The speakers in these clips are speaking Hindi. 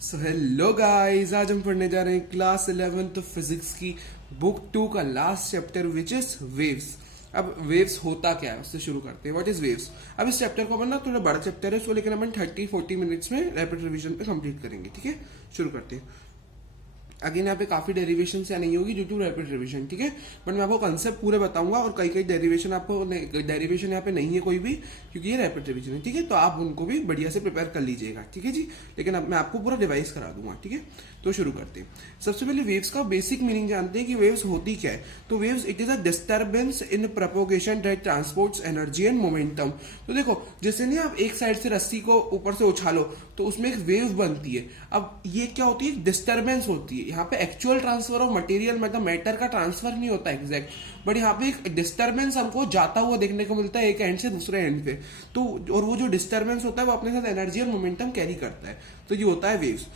सो हेलो गाइस, आज हम पढ़ने जा रहे हैं क्लास 11th फिजिक्स की बुक 2 का last chapter which is waves. अब वेव्स होता क्या है उससे शुरू करते हैं। What is waves. अब इस चैप्टर को अपन ना थोड़ा बड़ा चैप्टर है, उसको लेकिन अपन 30-40 मिनट्स में रैपिड रिवीजन पे कंप्लीट करेंगे। ठीक है, शुरू करते हैं। अगेन यहाँ पे काफी डेरिवेशन या नहीं होगी ड्यू टू रैपिड रिवीजन। ठीक है, बट मैं आपको कंसेप्ट पूरे बताऊंगा और कई कई डेरिवेशन आपको डेरिवेशन यहाँ पे नहीं है कोई भी, क्योंकि ये रैपिड रिवीजन है। ठीक है, तो आप उनको भी बढ़िया से प्रिपेयर कर लीजिएगा। ठीक है जी, लेकिन अब मैं आपको पूरा डिवाइस करा दूंगा। ठीक है, तो शुरू करते हैं। सबसे पहले वेव्स का बेसिक मीनिंग जानते हैं कि वेव्स होती क्या है। तो waves it is a disturbance in propagation that transports energy and momentum. तो देखो, जैसे नहीं आप एक साइड से रस्सी को ऊपर से उछालो तो उसमें एक वेव बनती है। अब ये क्या होती है, डिस्टर्बेंस होती है। यहाँ पे एक्चुअल ट्रांसफर ऑफ मटेरियल मतलब मैटर का ट्रांसफर नहीं होता एग्जैक्ट, बट यहाँ पे एक डिस्टर्बेंस हमको जाता हुआ देखने को मिलता है एक एंड से दूसरे एंड पे। तो और वो जो डिस्टर्बेंस होता है वो अपने साथ एनर्जी और मोमेंटम कैरी करता है। तो ये होता है वेव्स।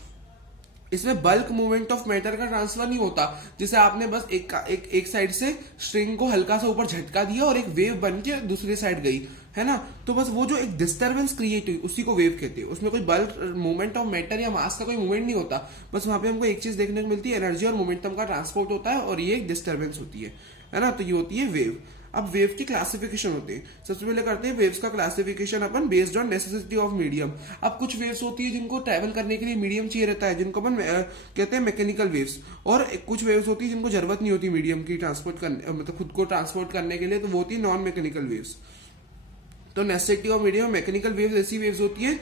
इसमें बल्क मूवमेंट ऑफ मैटर का ट्रांसफर नहीं होता। जैसे आपने बस एक साइड से स्ट्रिंग को हल्का सा ऊपर झटका दिया और एक वेव बन के दूसरी साइड गई, है ना। तो बस वो जो एक डिस्टर्बेंस क्रिएट हुई उसी को वेव कहते हैं। उसमें कोई बल्क मूवमेंट ऑफ मैटर या मास का कोई मूवमेंट नहीं होता। बस वहां पे हमको एक चीज देखने को मिलती है, एनर्जी और मोमेंटम का ट्रांसपोर्ट होता है और ये एक डिस्टर्बेंस होती है ना। तो ये होती है वेव। अब वेव की क्लासिफिकेशन होती है। सबसे पहले करते हैं वेव्स का classification upon based on necessity of medium. अब कुछ वेव्स होती है जिनको ट्रैवल करने के लिए मीडियम चाहिए रहता है, जिनको अपन कहते हैं मैकेनिकल वेव्स। और कुछ वेव्स होती है जिनको जरूरत नहीं होती मीडियम की ट्रांसपोर्ट करने, मतलब खुद को ट्रांसपोर्ट करने के लिए, तो वो होती है नॉन मैकेनिकल वेव्स। तो necessity of medium mechanical waves ऐसी वेव्स होती है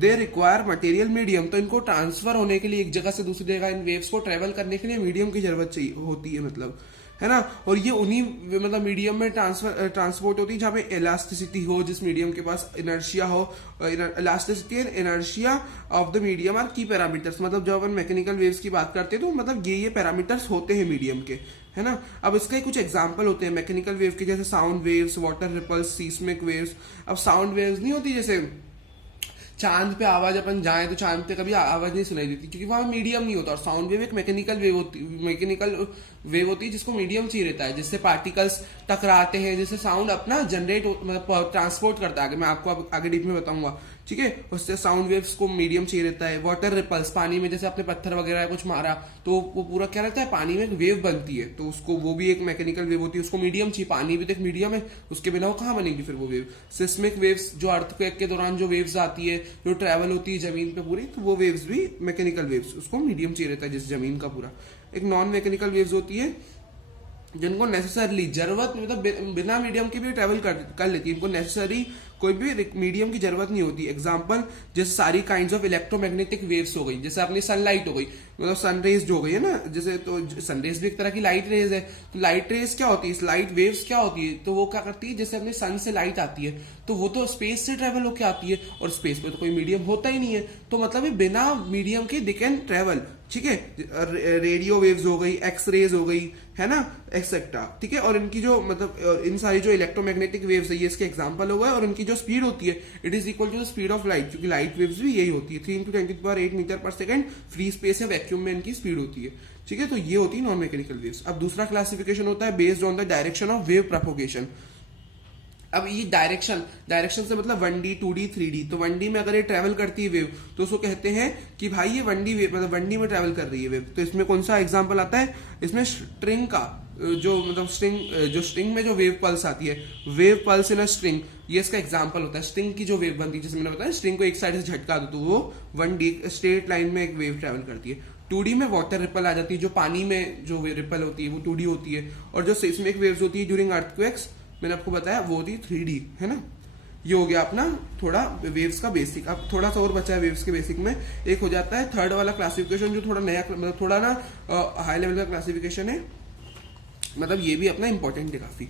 दे रिक्वायर मटेरियल मीडियम। तो इनको ट्रांसफर होने के लिए एक जगह से दूसरी जगह इन वेव्स को ट्रेवल करने के लिए मीडियम की जरूरत चाहिए होती है, मतलब, है ना। और ये उन्हीं मतलब मीडियम में ट्रांसपोर्ट होती है जहां पे इलास्टिसिटी हो, जिस मीडियम के पास इनर्शिया हो। Elasticity and inertia of the medium are key parameters. मतलब जब अपन मैकेनिकल वेव्स की बात करते हैं तो मतलब ये पैरामीटर्स होते हैं मीडियम के, है ना। अब इसके कुछ एग्जांपल होते हैं मैकेनिकल वेव के, जैसे sound waves, water ripples, seismic waves. अब साउंड वेव्स नहीं होती, जैसे चांद पे आवाज अपन जाए तो चांद पे कभी आवाज नहीं सुनाई देती क्योंकि वहां मीडियम नहीं होता। और साउंड वेव एक मैकेनिकल वेव होती है जिसको मीडियम चाहिए रहता है, जिससे पार्टिकल्स टकराते हैं, जिससे साउंड अपना जनरेट मतलब ट्रांसपोर्ट करता है। मैं आपको आगे डीप में बताऊंगा। ठीक है, उससे साउंड वेव्स को मीडियम चाहिए रहता है। वाटर रिपल्स, पानी में जैसे आपने पत्थर वगैरह कुछ मारा तो वो पूरा क्या रहता है, पानी में एक वेव बनती है, तो उसको वो भी एक मैकेनिकल वेव होती है, उसको मीडियम चाहिए। पानी भी तो एक मीडियम है, उसके बिना वो कहाँ बनेगी फिर वो वेव। सिस्मिक वेव्स, जो अर्थक्वेक के दौरान जो वेव्स आती है, जो ट्रेवल होती है जमीन पे पूरी, तो वो वेव्स भी मैकेनिकल वेव्स, उसको मीडियम चाहिए रहता है जैसे जमीन का पूरा। एक नॉन मैकेनिकल वेव्स होती है जिनको नेसेसरली जरूरत मतलब बिना मीडियम के भी ट्रेवल कर लेती है। इनको नेसेसरी कोई भी मीडियम की जरूरत नहीं होती। एग्जांपल जैसे सारी काइंड्स ऑफ इलेक्ट्रोमैग्नेटिक वेव्स हो गई, जैसे अपनी सनलाइट हो गई, मतलब सनरेज जो हो गई है ना, जैसे तो सनरेज भी एक तरह की लाइट रेज है। तो लाइट रेज क्या होती है, लाइट वेव्स क्या होती है, तो वो क्या करती है, जैसे अपने सन से लाइट आती है तो वो तो स्पेस से ट्रेवल होकर आती है और स्पेस पे तो कोई मीडियम होता ही नहीं है, तो मतलब बिना मीडियम के दे कैन ट्रेवल। ठीक है, रेडियो वेव्स हो गई, एक्स रेज हो गई, है ना, एक्सेट्रा। ठीक है, और इनकी जो मतलब इन सारी जो इलेक्ट्रोमैग्नेटिक वेव्स है ये इसके एग्जांपल हो गए। और इनकी जो स्पीड होती है it is equal to the speed of light, क्योंकि लाइट वेव्स भी यही होती है 3 × 10⁸ metre per second. Free space या वैक्यूम में इनकी स्पीड होती है। ठीक है, तो ये होती है नॉन मैकेनिकल वेव्स। अब दूसरा क्लासिफिकेशन होता है based on the direction of wave propagation. अब ये डायरेक्शन से मतलब 1D 2D 3D। तो 1D में अगर ये ट्रेवल करती है वेव तो उसको कहते हैं कि भाई ये 1D वेव, मतलब 1D में ट्रेवल कर रही है वेव। तो इसमें कौन सा एग्जांपल आता है, इसमें स्ट्रिंग का जो मतलब स्ट्रिंग में जो वेव पल्स आती है, wave pulse in a string, ये इसका एग्जांपल होता है। स्ट्रिंग की जो वेव बनती है, जैसे मैंने बताया स्ट्रिंग को एक साइड से झटका दो तो वो 1D स्ट्रेट लाइन में एक वेव ट्रेवल करती है। 2D में वाटर रिपल आ जाती है, जो पानी में जो रिपल होती है वो 2D होती है। और जो सिस्मिक वेव्स होती है ड्यूरिंग अर्थक्वेक्स, मैंने आपको बताया वो होती 3D, है ना। ये हो गया अपना थोड़ा वेव्स का बेसिक। अब थोड़ा सा और बचा है वेव्स के बेसिक में। एक हो जाता है थर्ड वाला क्लासिफिकेशन, जो थोड़ा नया मतलब थोड़ा ना हाई लेवल का क्लासिफिकेशन है, मतलब ये भी अपना इंपॉर्टेंट है काफी,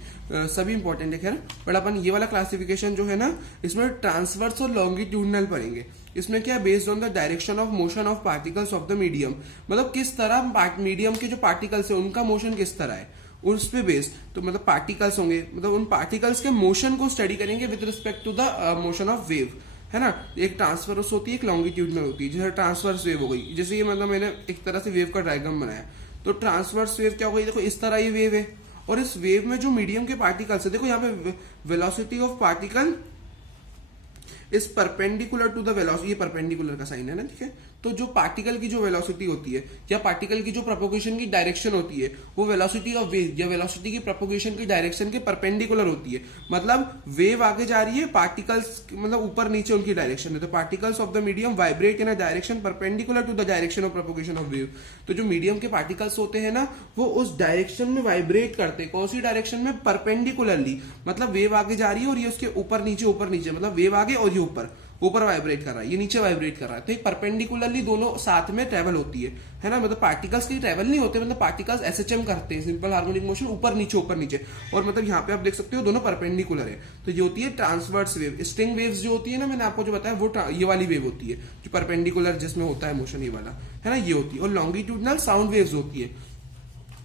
सभी इंपॉर्टेंट है खैर। बट अपन ये वाला क्लासिफिकेशन जो है ना, इसमें ट्रांसवर्स और लॉन्गिट्यूडनल पढ़ेंगे। इसमें क्या है, based on the direction of motion of particles of the medium, मतलब किस तरह मीडियम के जो पार्टिकल्स है उनका मोशन किस तरह है उस पे बेस्ड। तो मतलब पार्टिकल्स होंगे, मतलब उन पार्टिकल्स के मोशन को स्टडी करेंगे with respect to the motion of wave, है ना। एक ट्रांसफरस होती है, एक लॉन्गिट्यूडनल होती है। जैसे ट्रांसवर्स वेव हो गई, जैसे ये मतलब मैंने एक तरह से वेव का डायग्राम बनाया, तो ट्रांसवर्स वेव क्या हो गई, देखो इस तरह ये वेव है और इस वेव में जो मीडियम के पार्टिकल्स है, देखो यहाँ पे velocity of particle is perpendicular to the velocity, ये परपेंडिकुलर का साइन है ना, ठीक है। तो जो पार्टिकल की जो वेलोसिटी होती है या पार्टिकल की जो प्रोपोगेशन की डायरेक्शन होती है वो वेलोसिटी ऑफ वेव या वेलोसिटी की प्रोपोगेशन की डायरेक्शन के परपेंडिकुलर होती है। मतलब वेव आगे जा रही है, पार्टिकल्स मतलब ऊपर नीचे उनकी डायरेक्शन है, तो particles of the medium vibrate in a direction perpendicular to the direction of propagation of wave. तो जो मीडियम के पार्टिकल्स होते हैं ना वो उस डायरेक्शन में वाइब्रेट करते हैं। कौन सी डायरेक्शन में? परपेंडिकुलरली। मतलब वेव आगे जा रही है और ये उसके ऊपर नीचे मतलब वेव आगे और ये ऊपर वाइब्रेट कर रहा है, ये नीचे वाइब्रेट कर रहा है। तो एक परपेंडिकुलरली दोनों साथ में ट्रेवल होती है ना। मतलब पार्टिकल्स की ट्रेवल नहीं होते, मतलब पार्टिकल्स एसएचएम करते हैं, सिंपल हार्मोनिक मोशन, ऊपर नीचे। और मतलब यहाँ पे आप देख सकते हो दोनों परपेंडिकुलर है। तो ये होती है ट्रांसवर्स वेव। स्ट्रिंग वेव्स जो होती है ना, मैंने आपको जो बताया वो ये वाली वेव होती है जो परपेंडिकुलर जिसमें होता है मोशन, ये वाला है ना, ये होती है। और लॉन्गिट्यूडनल साउंड वेव्स होती है,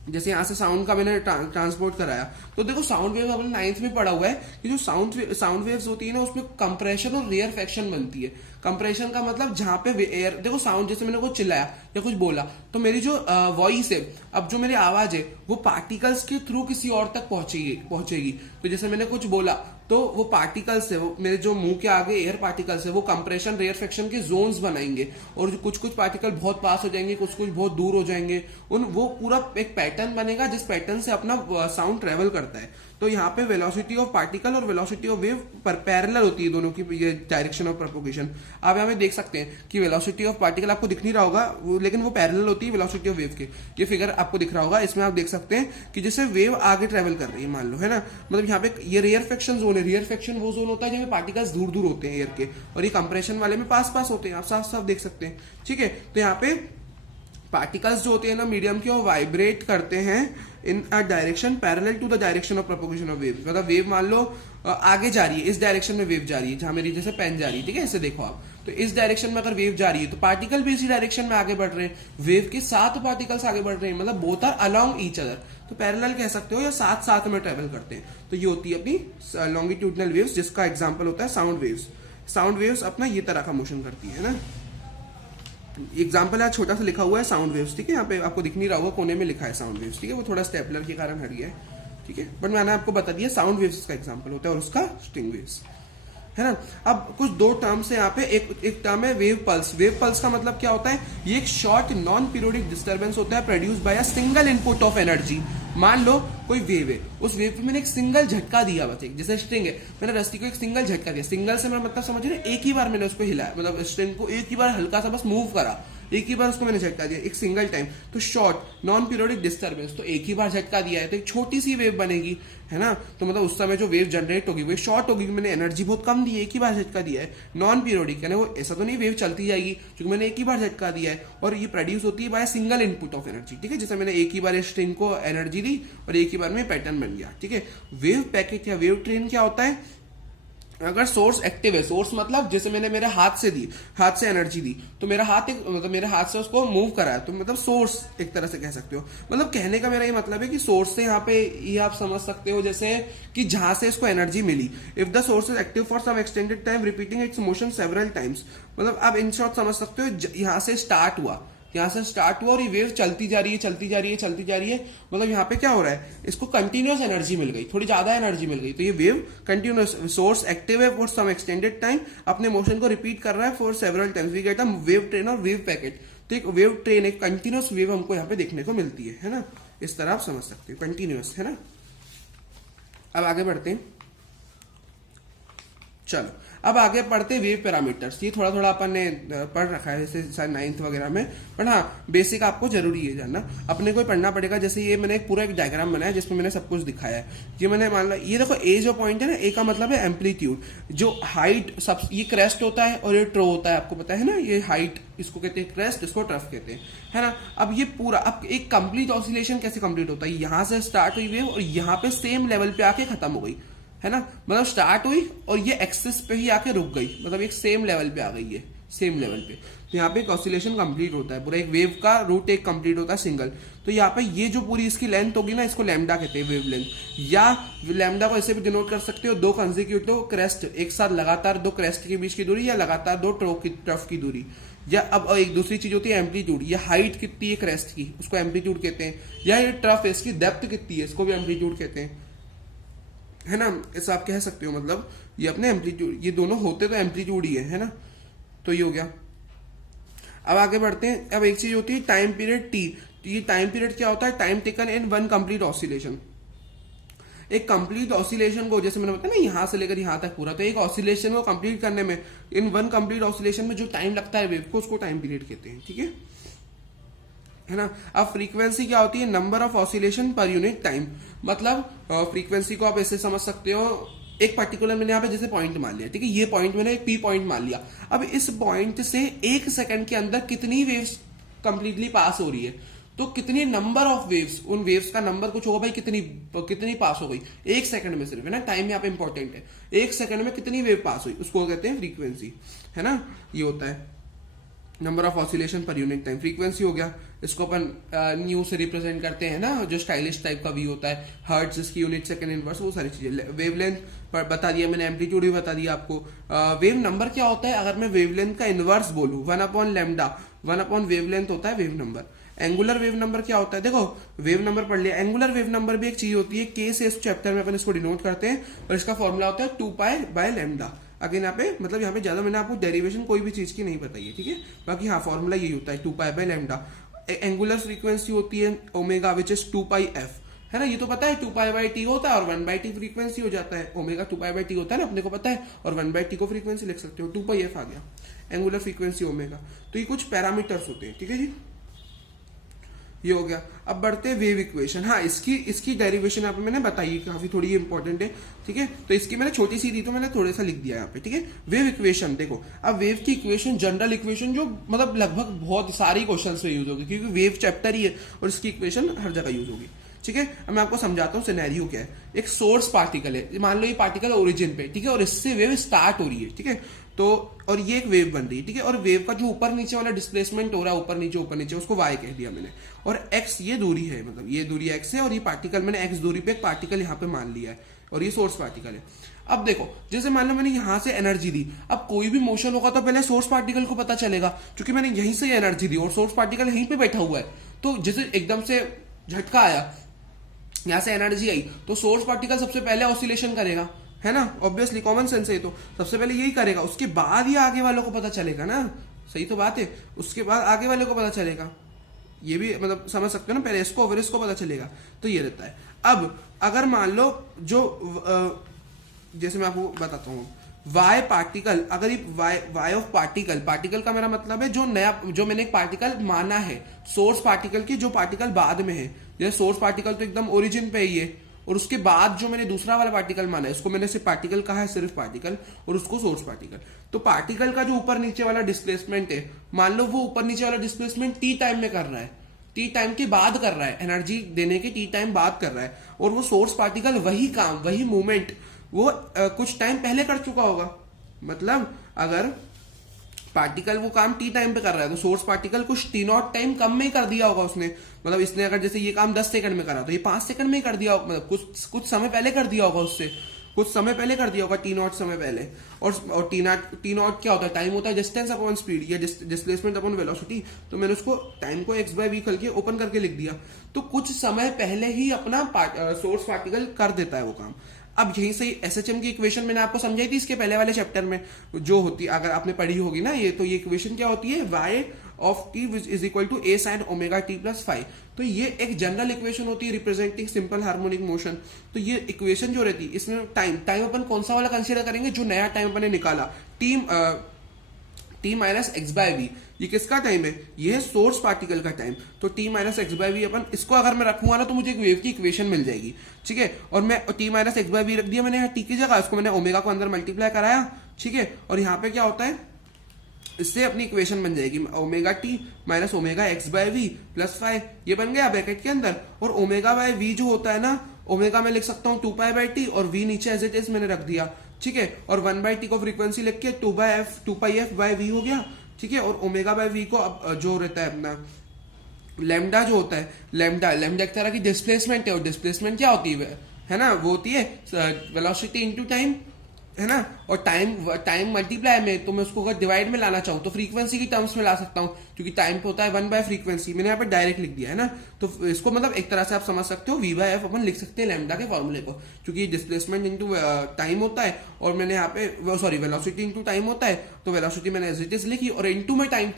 जैसे यहां से साउंड का मैंने ट्रांसपोर्ट कराया। तो देखो साउंड वेव अपने 9th में पढ़ा हुआ है कि जो साउंड वेव्स होती है ना उसमें कंप्रेशन और रेयरफेक्शन बनती है। कंप्रेशन का मतलब जहां पे एयर, देखो साउंड, जैसे मैंने कुछ चिल्लाया या कुछ बोला तो मेरी जो वॉइस है, अब जो मेरी आवाज है वो पार्टिकल्स के थ्रू किसी और तक पहुंचेगी। तो जैसे मैंने कुछ बोला तो वो पार्टिकल्स है, वो मेरे जो मुंह के आगे एयर पार्टिकल्स है वो कंप्रेशन रेयरफेक्शन के जोन्स बनाएंगे, और कुछ पार्टिकल बहुत पास हो जाएंगे, कुछ बहुत दूर हो जाएंगे। वो पूरा एक पैटर्न बनेगा जिस पैटर्न से अपना साउंड ट्रेवल करता है। तो यहाँ पे वेलोसिटी ऑफ पार्टिकल और वेलोसिटी ऑफ वेव पैरेलल होती है दोनों की, ये डायरेक्शन ऑफ प्रोपोगेशन। आप यहाँ पे देख सकते हैं कि वेलोसिटी ऑफ पार्टिकल आपको दिख नहीं रहा होगा लेकिन वो पैरेलल होती है वेलोसिटी ऑफ वेव के। ये फिगर आपको दिख रहा होगा, इसमें आप देख सकते हैं कि जैसे वेव आगे ट्रेवल कर रही है मान लो, है ना। मतलब यहाँ पे ये रेयरफेक्शन जोन है। रेयरफेक्शन वो जोन होता है जहाँ पे पार्टिकल्स दूर होते हैं एयर के, और ये कंप्रेशन वाले में पास होते हैं, आप साफ देख सकते हैं, ठीक है। तो यहाँ पे पार्टिकल्स जो होते हैं ना मीडियम के, वो वाइब्रेट करते हैं in a direction parallel to the direction of propagation of wave. मतलब वेव मान लो आगे जा रही है, इस डायरेक्शन में वेव जा रही है जहां मेरी जैसे पेन जा रही है, ठीक है, ऐसे देखो आप। तो इस डायरेक्शन में अगर वेव जा रही है तो पार्टिकल भी इसी डायरेक्शन में आगे बढ़ रहे हैं, वेव के साथ पार्टिकल्स आगे बढ़ रहे हैं, मतलब both are along each other. तो पैरेलल कह सकते हो या साथ में ट्रेवल करते हैं। तो ये होती है अपनी लॉन्गिट्यूडनल वेव्स, जिसका एग्जाम्पल होता है साउंड वेव्स। साउंड वेव्स अपना ये तरह का मोशन करती है ना। एग्जाम्पल यहाँ छोटा सा लिखा हुआ है साउंड वेव्स, ठीक है, यहाँ पे आपको दिख नहीं रहा होगा, कोने में लिखा है साउंड वेव्स, ठीक है, वो थोड़ा स्टेपलर के कारण हट गया है, ठीक है, बट मैंने आपको बता दिया साउंड वेव्स का एग्जाम्पल होता है और उसका स्ट्रिंग वेव्स, है ना। अब कुछ दो टर्म्स है यहाँ पे। एक टर्म है वेव पल्स। वेव पल्स का मतलब क्या होता है? ये एक शॉर्ट नॉन पीरियोडिक डिस्टर्बेंस होता है produce by a single input of energy. मान लो कोई वेव है, उस वेव पे मैंने एक सिंगल झटका दिया, बस एक, जैसे स्ट्रिंग है, मैंने रस्सी को एक सिंगल झटका दिया। सिंगल से मेरा मतलब समझ रहे, एक ही बार मैंने उसको हिलाया, मतलब स्ट्रिंग को एक ही बार हल्का सा बस मूव करा, एक ही बार उसको मैंने झटका दिया, एक सिंगल टाइम। तो शॉर्ट नॉन पीरियोडिक डिस्टर्बेंस, तो एक ही बार झटका दिया है तो एक छोटी सी वेव बनेगी, है ना। तो मतलब उस समय जो वेव जनरेट होगी वो शॉर्ट होगी, मैंने एनर्जी बहुत कम दी है, एक ही बार झटका दिया है। नॉन पीरियोडिक यानी वो ऐसा तो नहीं वेव चलती जाएगी क्योंकि मैंने एक ही बार झटका दिया है, और ये प्रोड्यूस होती है by single input of energy, ठीक है। जैसे मैंने एक ही बार स्ट्रिंग को एनर्जी दी और एक ही बार में पैटर्न बन गया, ठीक है। वेव पैकेट या वेव ट्रेन क्या होता है? अगर सोर्स एक्टिव है, सोर्स मतलब जैसे मैंने मेरे हाथ से एनर्जी दी, तो मेरा हाथ एक, मतलब मेरे हाथ से उसको मूव करा है, तो मतलब सोर्स एक तरह से कह सकते हो। मतलब कहने का मेरा ये मतलब है कि सोर्स से यहाँ पे ये आप समझ सकते हो जैसे कि जहां से इसको एनर्जी मिली। If the source is active for some extended time repeating its motion several times, मतलब आप इन शॉर्ट समझ सकते हो यहाँ से स्टार्ट हुआ और ये वेव चलती जा रही है, मतलब यहाँ पे क्या हो रहा है, इसको कंटिन्यूअस एनर्जी मिल गई, थोड़ी ज्यादा एनर्जी मिल गई, तो ये वेव कंटिन्यूअस, सोर्स एक्टिव है फॉर सम एक्सटेंडेड टाइम, अपने मोशन को रिपीट कर रहा है for several times, we get a wave train और वेव पैकेट। तो एक वेव ट्रेन, एक कंटिन्यूअस वेव हमको यहाँ पे देखने को मिलती है ना। इस तरह आप समझ सकते हो, कंटिन्यूअस, है ना। अब आगे बढ़ते हैं, चलो अब आगे पढ़ते वेव पैरामीटर्स। ये थोड़ा थोड़ा अपन ने पढ़ रखा है जैसे शायद 9th वगैरह में, पर हाँ बेसिक आपको जरूरी है जानना, अपने को पढ़ना पड़ेगा। जैसे ये मैंने पूरा एक डायग्राम बनाया जिसमें मैंने सब कुछ दिखाया है। ये मैंने मान लो, ये देखो ए जो पॉइंट है ना, ए का मतलब है एम्पलीट्यूड, जो हाइट सब, ये क्रेस्ट होता है और ये ट्रो होता है, आपको पता है ना। ये हाइट इसको कहते हैं क्रेस्ट, इसको ट्रफ कहते हैं, है ना। अब ये पूरा, अब एक कंप्लीट ऑसिलेशन कैसे कंप्लीट होता है? यहाँ से स्टार्ट हुई वेव और यहाँ पे सेम लेवल पे आके खत्म हो गई, है ना। मतलब स्टार्ट हुई और ये एक्सिस पे ही आके रुक गई, मतलब एक सेम लेवल पे आ गई है, सेम लेवल पे। तो यहाँ पे एक ऑसिलेशन कंप्लीट होता है, पूरा एक वेव का रूट एक कंप्लीट होता है सिंगल। तो यहाँ पे ये जो पूरी इसकी लेंथ होगी ना, इसको लैम्डा कहते हैं, वेव लेंथ। या लैम्डा को ऐसे भी डिनोट कर सकते हो, दो कंसेक्यूटिव क्रेस्ट, एक साथ लगातार दो क्रेस्ट के बीच की दूरी, या लगातार दो ट्रफ की दूरी। या अब एक दूसरी चीज होती है एम्पलीट्यूड, ये हाइट कितनी है क्रेस्ट की, उसको एम्पलीट्यूड कहते हैं। या ये ट्रफ है, इसकी डेप्थ कितनी है, इसको भी एम्पलीट्यूड कहते हैं। है ना, ऐसा आप कह सकते हो। मतलब ये अपने एम्पलीट्यूड, ये दोनों होते तो एम्पलीट्यूड ही है ना। तो ये हो गया। अब आगे बढ़ते हैं। अब एक चीज होती है टाइम पीरियड टी। ये टाइम पीरियड क्या होता है? Time taken in one complete oscillation. एक कंप्लीट ऑसिलेशन को, जैसे मैंने बताया ना यहां से लेकर यहां तक पूरा, तो एक ऑसिलेशन को कंप्लीट करने में, इन वन कंप्लीट ऑसिलेशन में जो टाइम लगता है वेव को, उसको टाइम पीरियड कहते हैं। ठीक है ना। अब फ्रीक्वेंसी क्या होती है? Number of oscillation per unit time. मतलब फ्रीक्वेंसी को आप ऐसे समझ सकते हो, एक पर्टिकुलर मैंने यहाँ पे जैसे पॉइंट मान लिया, ठीक है, ये पॉइंट मैंने एक पी पॉइंट मान लिया। अब इस पॉइंट से एक सेकंड के अंदर कितनी वेव्स कंप्लीटली पास हो रही है, तो कितनी नंबर ऑफ वेव्स, उन वेव्स का नंबर कुछ होगा भाई, कितनी कितनी पास हो गई एक सेकंड में सिर्फ, है ना। टाइम यहाँ पे इंपॉर्टेंट है, एक सेकंड में कितनी वेव पास हुई, उसको कहते हैं फ्रीक्वेंसी, है ना। ये होता है number of oscillation per unit time. Frequency हो गया, इसको अपन न्यू से रिप्रेजेंट करते हैं ना, जो स्टाइलिश टाइप का वी होता है, हर्ट्ज इसकी यूनिट, सेकंड इनवर्स, वो सारी चीजें। वेवलेंथ पर बता दिया मैंने, एम्पलीट्यूड भी बता दिया आपको। वेव नंबर क्या होता है? अगर मैं वेवलेंथ का इनवर्स बोलूं, 1/λ, 1 वेवलेंथ होता है wave number. Angular wave number क्या होता है? देखो वेव नंबर पढ़ लिया, एंगुलर वेव नंबर भी एक चीज होती है, के से इस चैप्टर में अपन इसको डिनोट करते हैं, और इसका फॉर्मूला होता है 2π/λ। अगेन यहाँ पे मतलब यहाँ पे ज्यादा मैंने आपको डेरिवेशन कोई भी चीज की नहीं बताई है, ठीक है। बाकी हाँ फॉर्मूला यही होता है 2π/λ। एंगुलर फ्रीक्वेंसी होती है ओमेगा, विच इज 2πf, है ना। ये तो पता है 2π/t होता है और 1/t फ्रीक्वेंसी हो जाता है। ओमेगा 2π/t होता है ना, अपने को पता है, और 1/t को फ्रीक्वेंसी लिख सकते हो, 2πf आ गया एंगुलर फ्रीक्वेंसी ओमेगा। तो ये कुछ पैरामीटर्स होते हैं, ठीक है जी। ये हो गया। अब बढ़ते हैं वेव इक्वेशन। हाँ, इसकी डेरिवेशन यहाँ पे मैंने बताई, काफी थोड़ी इंपॉर्टेंट है, ठीक है। तो इसकी मैंने छोटी सी दी, तो मैंने थोड़ा सा लिख दिया यहाँ पे, ठीक है। वेव इक्वेशन देखो, अब वेव की इक्वेशन जनरल इक्वेशन जो मतलब लगभग बहुत सारी क्वेश्चन में यूज होगी, क्योंकि वेव चैप्टर ही है और इसकी इक्वेशन हर जगह यूज होगी, ठीक है। अब मैं आपको समझाता हूँ सिनेरियो क्या है। एक सोर्स पार्टिकल है, मान लो ये पार्टिकल ओरिजिन पे, ठीक है, और इससे वेव स्टार्ट हो रही है, ठीक है। तो और ये एक वेव बन रही है, ठीक है, और वेव का जो ऊपर नीचे वाला डिस्प्लेसमेंट हो रहा है, ऊपर नीचे, उसको y कह दिया मैंने, और x ये दूरी है, मतलब ये दूरी x है, और ये पार्टिकल मैंने x दूरी पे एक पार्टिकल यहाँ पे मान लिया है, और ये सोर्स पार्टिकल है। अब देखो, जैसे मान लो मैंने यहां से एनर्जी दी, अब कोई भी मोशन होगा तो पहले सोर्स पार्टिकल को पता चलेगा, क्योंकि मैंने यहीं से एनर्जी दी और सोर्स पार्टिकल यहीं पे बैठा हुआ है। तो जैसे एकदम से झटका आया, यहां से एनर्जी आई, तो सोर्स पार्टिकल सबसे पहले ऑसिलेशन करेगा, है ना। ऑब्वियसली कॉमन सेंस है, तो सबसे पहले यही करेगा, उसके बाद ही आगे वालों को पता चलेगा ना। सही तो बात है, उसके बाद आगे वाले को पता चलेगा, ये भी मतलब समझ सकते हो ना, पहले इसको फिर इसको पता चलेगा। तो ये रहता है। अब अगर मान लो जो जैसे मैं आपको बताता हूँ, वाई पार्टिकल, अगर ये वाई ऑफ पार्टिकल का मेरा मतलब है जो नया, जो मैंने एक पार्टिकल माना है सोर्स पार्टिकल की, जो पार्टिकल बाद में है। जैसे सोर्स पार्टिकल तो एकदम ओरिजिन पे ही है, और उसके बाद जो मैंने दूसरा वाला पार्टिकल माना है, उसको मैंने सिर्फ पार्टिकल कहा है, सिर्फ पार्टिकल, और उसको सोर्स पार्टिकल। तो पार्टिकल का जो ऊपर नीचे वाला डिस्प्लेसमेंट है, मान लो वो ऊपर नीचे वाला डिस्प्लेसमेंट टी टाइम में कर रहा है, टी टाइम के बाद कर रहा है, एनर्जी देने के टी टाइम बाद कर रहा है, और वो सोर्स पार्टिकल वही काम, वही मूवमेंट वो कुछ टाइम पहले कर चुका होगा। मतलब अगर पार्टिकल वो काम टी टाइम पे कर रहा है, तो सोर्स पार्टिकल कुछ t0 टाइम कम में ही कर दिया होगा उसने। मतलब इसने अगर जैसे ये काम 10 सेकंड में करा, तो ये 5 सेकंड में ही कर दिया होगा, मतलब कुछ समय पहले कर दिया होगा, उससे कुछ समय पहले कर दिया होगा, t0 समय पहले। और t0 क्या होता है? टाइम होता है डिस्टेंस अपॉन स्पीड या डिस्प्लेसमेंट अपॉन वेलोसिटी। तो मैंने उसको टाइम को x/v करके ओपन करके लिख दिया। तो कुछ समय पहले ही अपना सोर्स पार्टिकल कर देता है वो काम। अब यहीं से एसएचएम की इक्वेशन मैंने आपको समझाई थी इसके पहले वाले चैप्टर में, जो होती है, अगर आपने पढ़ी होगी ना ये, तो ये इक्वेशन क्या होती है? y of t is equal to a sin omega t plus phi. तो ये एक जनरल इक्वेशन होती है रिप्रेजेंटिंग सिंपल हार्मोनिक मोशन। तो ये इक्वेशन जो रहती है, इसमें टाइम अपन कौन सा वाला कंसीडर करेंगे? जो नया टाइम अपन ने निकाला, t माइनस x/v। ये किसका टाइम है? ये है सोर्स पार्टिकल का टाइम। तो t माइनस x/v अपन इसको अगर मैं रखूंगा ना, तो मुझे एक वेव की इक्वेशन मिल जाएगी, ठीक है। और मैं t माइनस x/v रख दिया मैंने यहाँ t की जगह, इसको मैंने ओमेगा को अंदर मल्टीप्लाई कराया, ठीक है। और यहाँ पे क्या होता है, इससे अपनी इक्वेशन बन जाएगी omega t minus omega x/v plus 5, ये बन गया ब्रैकेट के अंदर। और ओमेगा बाय v जो होता है ना, ओमेगा में लिख सकता हूँ 2π/t, और v नीचे एज इट इज मैंने रख दिया, ठीक है। और 1/t को फ्रीक्वेंसी लिख के 2πf/v हो गया, ठीक है। और ओमेगा बाय v को अब जो रहता है अपना लैम्डा जो होता है, लैम्डा एक तरह की डिस्प्लेसमेंट है, और डिस्प्लेसमेंट क्या होती है ना, वो होती है वेलोसिटी इनटू टाइम, है ना। और टाइम मल्टीप्लाई में, तो मैं उसको अगर डिवाइड में लाना चाहूँ तो फ्रीक्वेंसी की टर्म्स में ला सकता हूँ, क्योंकि टाइम पे होता है 1/फ्रीक्वेंसी। मैंने यहाँ पे डायरेक्ट लिख दिया है ना, तो इसको मतलब एक तरह से आप समझ सकते हो v/f अपन लिख सकते हैं लैम्डा के फॉर्मूले को, क्योंकि डिस्प्लेसमेंट इनटू टाइम होता है, और मैंने यहाँ पे सॉरी वेलोसिटी इनटू टाइम होता है, तो वेलोसिटी मैंने एज इट इज लिखी, और इनटू में टाइम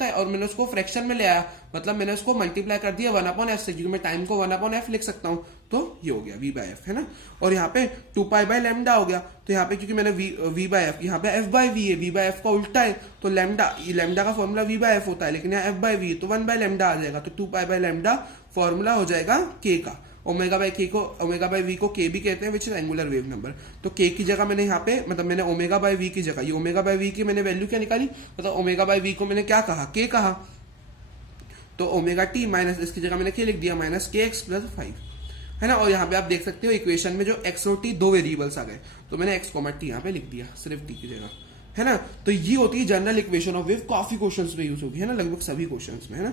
था और मैंने उसको फ्रैक्शन में ले आया, मतलब मैंने उसको मल्टीप्लाई कर दिया 1/f से, क्योंकि मैं टाइम को 1/f लिख सकता हूँ, तो ये हो गया v/f, है ना। और यहाँ पे 2π/λ हो गया, तो यहाँ पे क्योंकि मैंने v/f, यहाँ पे f/v है, v/f का उल्टा है, तो लैम्डा का फॉर्मूला v/f होता है, लेकिन यहाँ f/v है, तो 1/λ आ जाएगा, तो 2π/λ फॉर्मूला हो जाएगा k का। ओमेगा/v को k भी कहते हैं, which is angular wave number. तो k की जगह मैंने यहाँ पे, मतलब मैंने ओमेगा/v की जगह, ये ओमेगा/v की मैंने वैल्यू क्या निकाली, मतलब ओमेगा/v को मैंने क्या कहा, k कहा, तो ओमेगा टी माइनस, इसकी जगह मैंने k लिख दिया, माइनस kx + 5, है ना। और यहाँ पे आप देख सकते हो इक्वेशन में जो x और t दो वेरिएबल्स आ गए, तो मैंने x, t यहाँ पे लिख दिया, सिर्फ t की जगह, है ना। तो ये होती है जनरल इक्वेशन ऑफ वेव, काफी क्वेश्चंस में यूज होगी, है ना, लगभग सभी क्वेश्चंस में, है ना।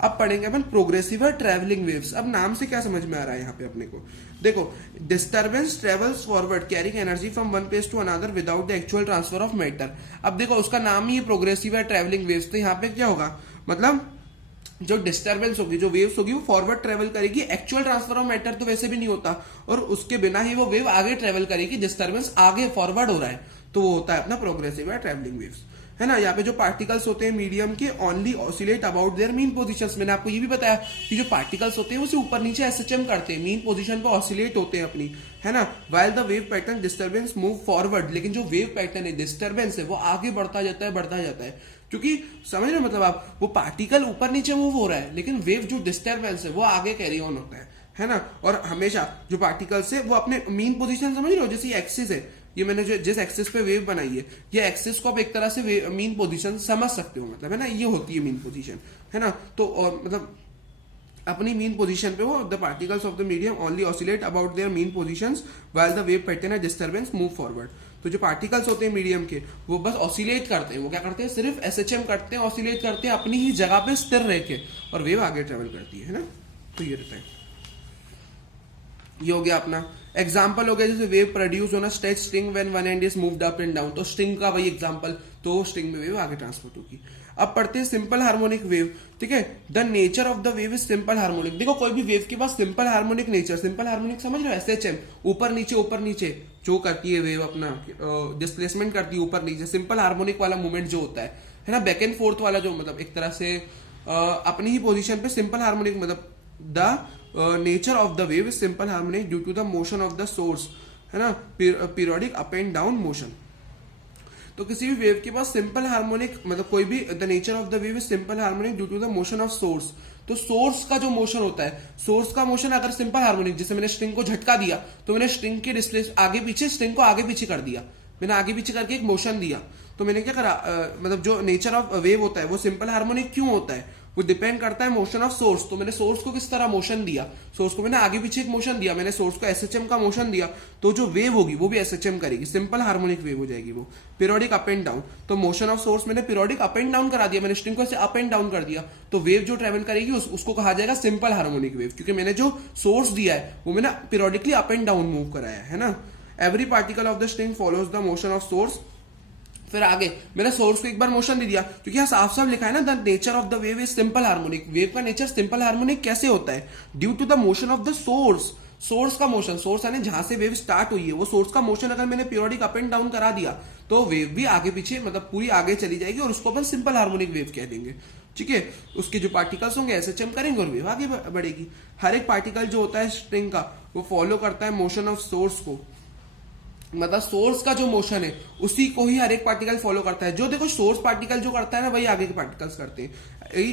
अब पढ़ेंगे अपन प्रोग्रेसिव और ट्रैवलिंग वेव्स। अब नाम से क्या समझ में आ रहा है यहाँ पे अपने को, देखो, disturbance travels forward carrying energy from one place to another without the actual transfer of matter. अब देखो उसका नाम ही प्रोग्रेसिव है ट्रैवलिंग वेव्स, तो यहाँ पे क्या होगा, मतलब जो डिस्टर्बेंस होगी, जो वेव्स होगी, वो फॉरवर्ड ट्रेवल करेगी, एक्चुअल ट्रांसफर ऑफ मैटर तो वैसे भी नहीं होता, और उसके बिना ही वो वेव आगे ट्रेवल करेगी, डिस्टर्बेंस आगे फॉरवर्ड हो रहा है, तो वो होता है अपना प्रोग्रेसिव या ट्रैवलिंग वेव्स, है ना। यहाँ पे जो पार्टिकल्स होते हैं मीडियम के only oscillate about their mean positions. मैंने आपको ये भी बताया कि जो पार्टिकल्स होते हैं वो सिर्फ ऊपर नीचे एसएचएम करते हैं, मीन पोजीशन पे ऑसिलेट होते हैं अपनी, है ना। While the wave pattern disturbance move forward, लेकिन जो वेव पैटर्न है, डिस्टर्बेंस है, वो आगे बढ़ता जाता है, क्योंकि समझ रहे हो, मतलब आप, वो पार्टिकल ऊपर नीचे मूव हो रहा है, लेकिन वेव जो डिस्टर्बेंस है वो आगे कैरी ऑन होता है ना। और हमेशा जो पार्टिकल्स है वो अपने मीन पोजीशन, समझ रहे हो, जैसे एक्सिस है, ये मैंने जो जिस एक्सिस पे वेव बनाई है, ये एक्सिस को आप एक तरह से मीन पोजीशन समझ सकते हो, मतलब, है ना, ये होती है मीन पोजीशन, है ना। तो और मतलब अपनी मीन पोजीशन पे वो, the particles of the medium only oscillate about their mean positions while the wave pattern and disturbance move forward. तो जो पार्टिकल्स होते हैं मीडियम के, वो बस ऑसिलेट करते हैं, वो क्या करते हैं, सिर्फ एसएचएम करते हैं, ऑसिलेट करते हैं अपनी ही जगह पे स्थिर रह के, और वेव आगे ट्रेवल करती है ना। तो ये रहता है, ये हो गया अपना एग्जाम्पल हो गया, जैसे wave produce on a stretch string when one and is moved up and down, तो स्ट्रिंग का वही एग्जांपल, तो स्ट्रिंग में वेव आगे ट्रांसपोर्ट होगी। अब पढ़ते हैं सिंपल हार्मोनिक वेव, ठीक है। The nature of the wave is simple harmonic. देखो कोई भी वेव के पास simple harmonic nature, simple harmonic समझ रहे हो, एसएचएम, ऊपर नीचे जो करती है वेव, अपना डिस्प्लेसमेंट करती है ऊपर नीचे, सिंपल हार्मोनिक वाला मूवमेंट जो होता है ना, बैक एंड फोर्थ वाला जो, मतलब एक तरह से अपनी ही पोजिशन पे सिंपल हार्मोनिक, मतलब the nature of the wave is simple harmonic due to the motion of the source, है ना, periodic up and down motion. तो किसी भी वेव के पास सिंपल हार्मोनिक, मतलब कोई भी, the nature of the wave is simple harmonic due to the motion of source. तो सोर्स का जो मोशन होता है, सोर्स का मोशन अगर सिंपल हार्मोनिक, जैसे मैंने स्ट्रिंग को झटका दिया, तो मैंने स्ट्रिंग के डिस्प्लेस आगे पीछे, स्ट्रिंग को आगे पीछे कर दिया, मैंने आगे पीछे करके एक मोशन दिया, तो मैंने क्या करा, मतलब जो नेचर ऑफ वेव होता है वो सिंपल हार्मोनिक क्यों होता है, वो डिपेंड करता है मोशन ऑफ सोर्स। तो मैंने सोर्स को किस तरह मोशन दिया, सोर्स को मैंने आगे पीछे एक मोशन दिया, मैंने सोर्स को एसएचएम का मोशन दिया, तो जो वेव होगी वो भी एसएचएम करेगी, सिंपल हार्मोनिक वेव हो जाएगी वो, पीरियोडिक अप एंड डाउन। तो मोशन ऑफ सोर्स मैंने पीरियोडिक अप एंड डाउन करा दिया, मैंने स्ट्रिंग को ऐसे अप एंड डाउन कर दिया, तो वेव जो ट्रेवल करेगी उसको कहा जाएगा सिंपल हार्मोनिक वेव, क्योंकि मैंने जो सोर्स दिया है वो मैंने periodically up and down move कराया है ना। Every particle of the string follows the motion of source. फिर आगे मैंने सोर्स को एक बार मोशन दे दिया, क्योंकि यहाँ साफ साफ लिखा है ना, the nature of the wave is simple harmonic. Wave का नेचर सिंपल हार्मोनिक कैसे होता है, due to the motion of the source. Source का मोशन, सोर्स यानी जहां से वेव स्टार्ट हुई है, वो सोर्स का मोशन अगर मैंने पीरियोडिक अप एंड डाउन करा दिया, तो वेव भी आगे पीछे, मतलब पूरी आगे चली जाएगी, और उसको अपन सिंपल हार्मोनिक वेव कह देंगे, ठीक है। उसके जो पार्टिकल्स होंगे एसएचएम करेंगे और वेव आगे बढ़ेगी। हर एक पार्टिकल जो होता है स्ट्रिंग का, वो फॉलो करता है मोशन ऑफ सोर्स को, मतलब सोर्स का जो मोशन है उसी को ही हर एक पार्टिकल फॉलो करता है। जो देखो सोर्स पार्टिकल जो करता है ना, वही आगे के पार्टिकल्स करते हैं।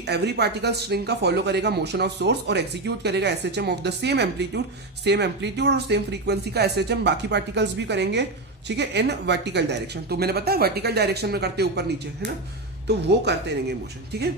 एवरी पार्टिकल स्ट्रिंग का फॉलो करेगा मोशन ऑफ सोर्स और एग्जीक्यूट करेगा SHM of the same amplitude और सेम फ्रीक्वेंसी का एसएचएम बाकी पार्टिकल्स भी करेंगे, ठीक है, इन वर्टिकल डायरेक्शन। तो मैंने बताया वर्टिकल डायरेक्शन में करते ऊपर नीचे, है ना, तो वो करते रहेंगे मोशन, ठीक है।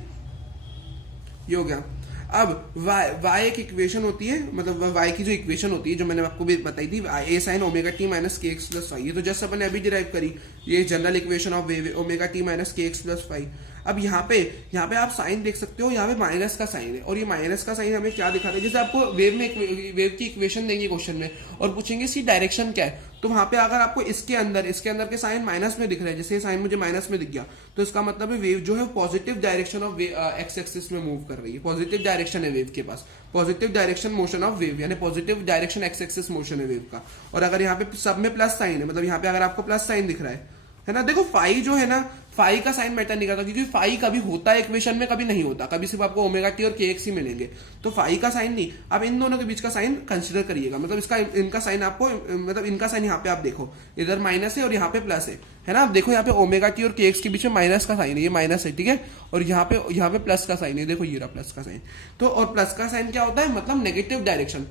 ये हो गया। अब y एक इक्वेशन होती है, मतलब y की जो इक्वेशन होती है जो मैंने आपको भी बताई थी, a sin omega t minus के एक्स प्लस वाई, ये तो जस्ट अपन ने अभी डिराइव करी, ये general equation of wave omega t minus के एक्स प्लस वाई। अब यहाँ पे आप साइन देख सकते हो, यहाँ पे माइनस का साइन है, और ये माइनस का साइन हमें क्या दिखाता है, जैसे आपको वेव की इक्वेशन देंगे क्वेश्चन में और पूछेंगे इसकी डायरेक्शन क्या है, तो वहां पे अगर आपको इसके अंदर के साइन माइनस में दिख रहा है, जैसे साइन मुझे माइनस में दिख गया, तो इसका मतलब है वेव जो है positive direction of x axis में मूव कर रही है, पॉजिटिव डायरेक्शन है वेव के पास, positive direction motion of wave, यानी positive direction x axis motion है वेव का। और अगर यहाँ पे सब में प्लस साइन है, मतलब यहाँ पे अगर आपको प्लस साइन दिख रहा है ना, देखो फाई जो है ना, फाई का साइन मैटर नहीं करता, क्योंकि फाई कभी होता है इक्वेशन में, कभी नहीं होता, कभी सिर्फ आपको ओमेगा टी और के एक्स ही मिलेंगे, तो फाई का साइन नहीं। अब इन दोनों के बीच का साइन कंसिडर करिएगा, मतलब इनका साइन आपको, मतलब इनका साइन यहाँ पे आप देखो, इधर माइनस है और यहाँ पे प्लस है ना। आप देखो यहाँ पे ओमेगा टी और के एक्स के बीच में माइनस का साइन है, ये माइनस है, ठीक है, और यहाँ पे प्लस का साइन है, देखो ये रहा प्लस का साइन। तो और प्लस का साइन क्या होता है, मतलब negative direction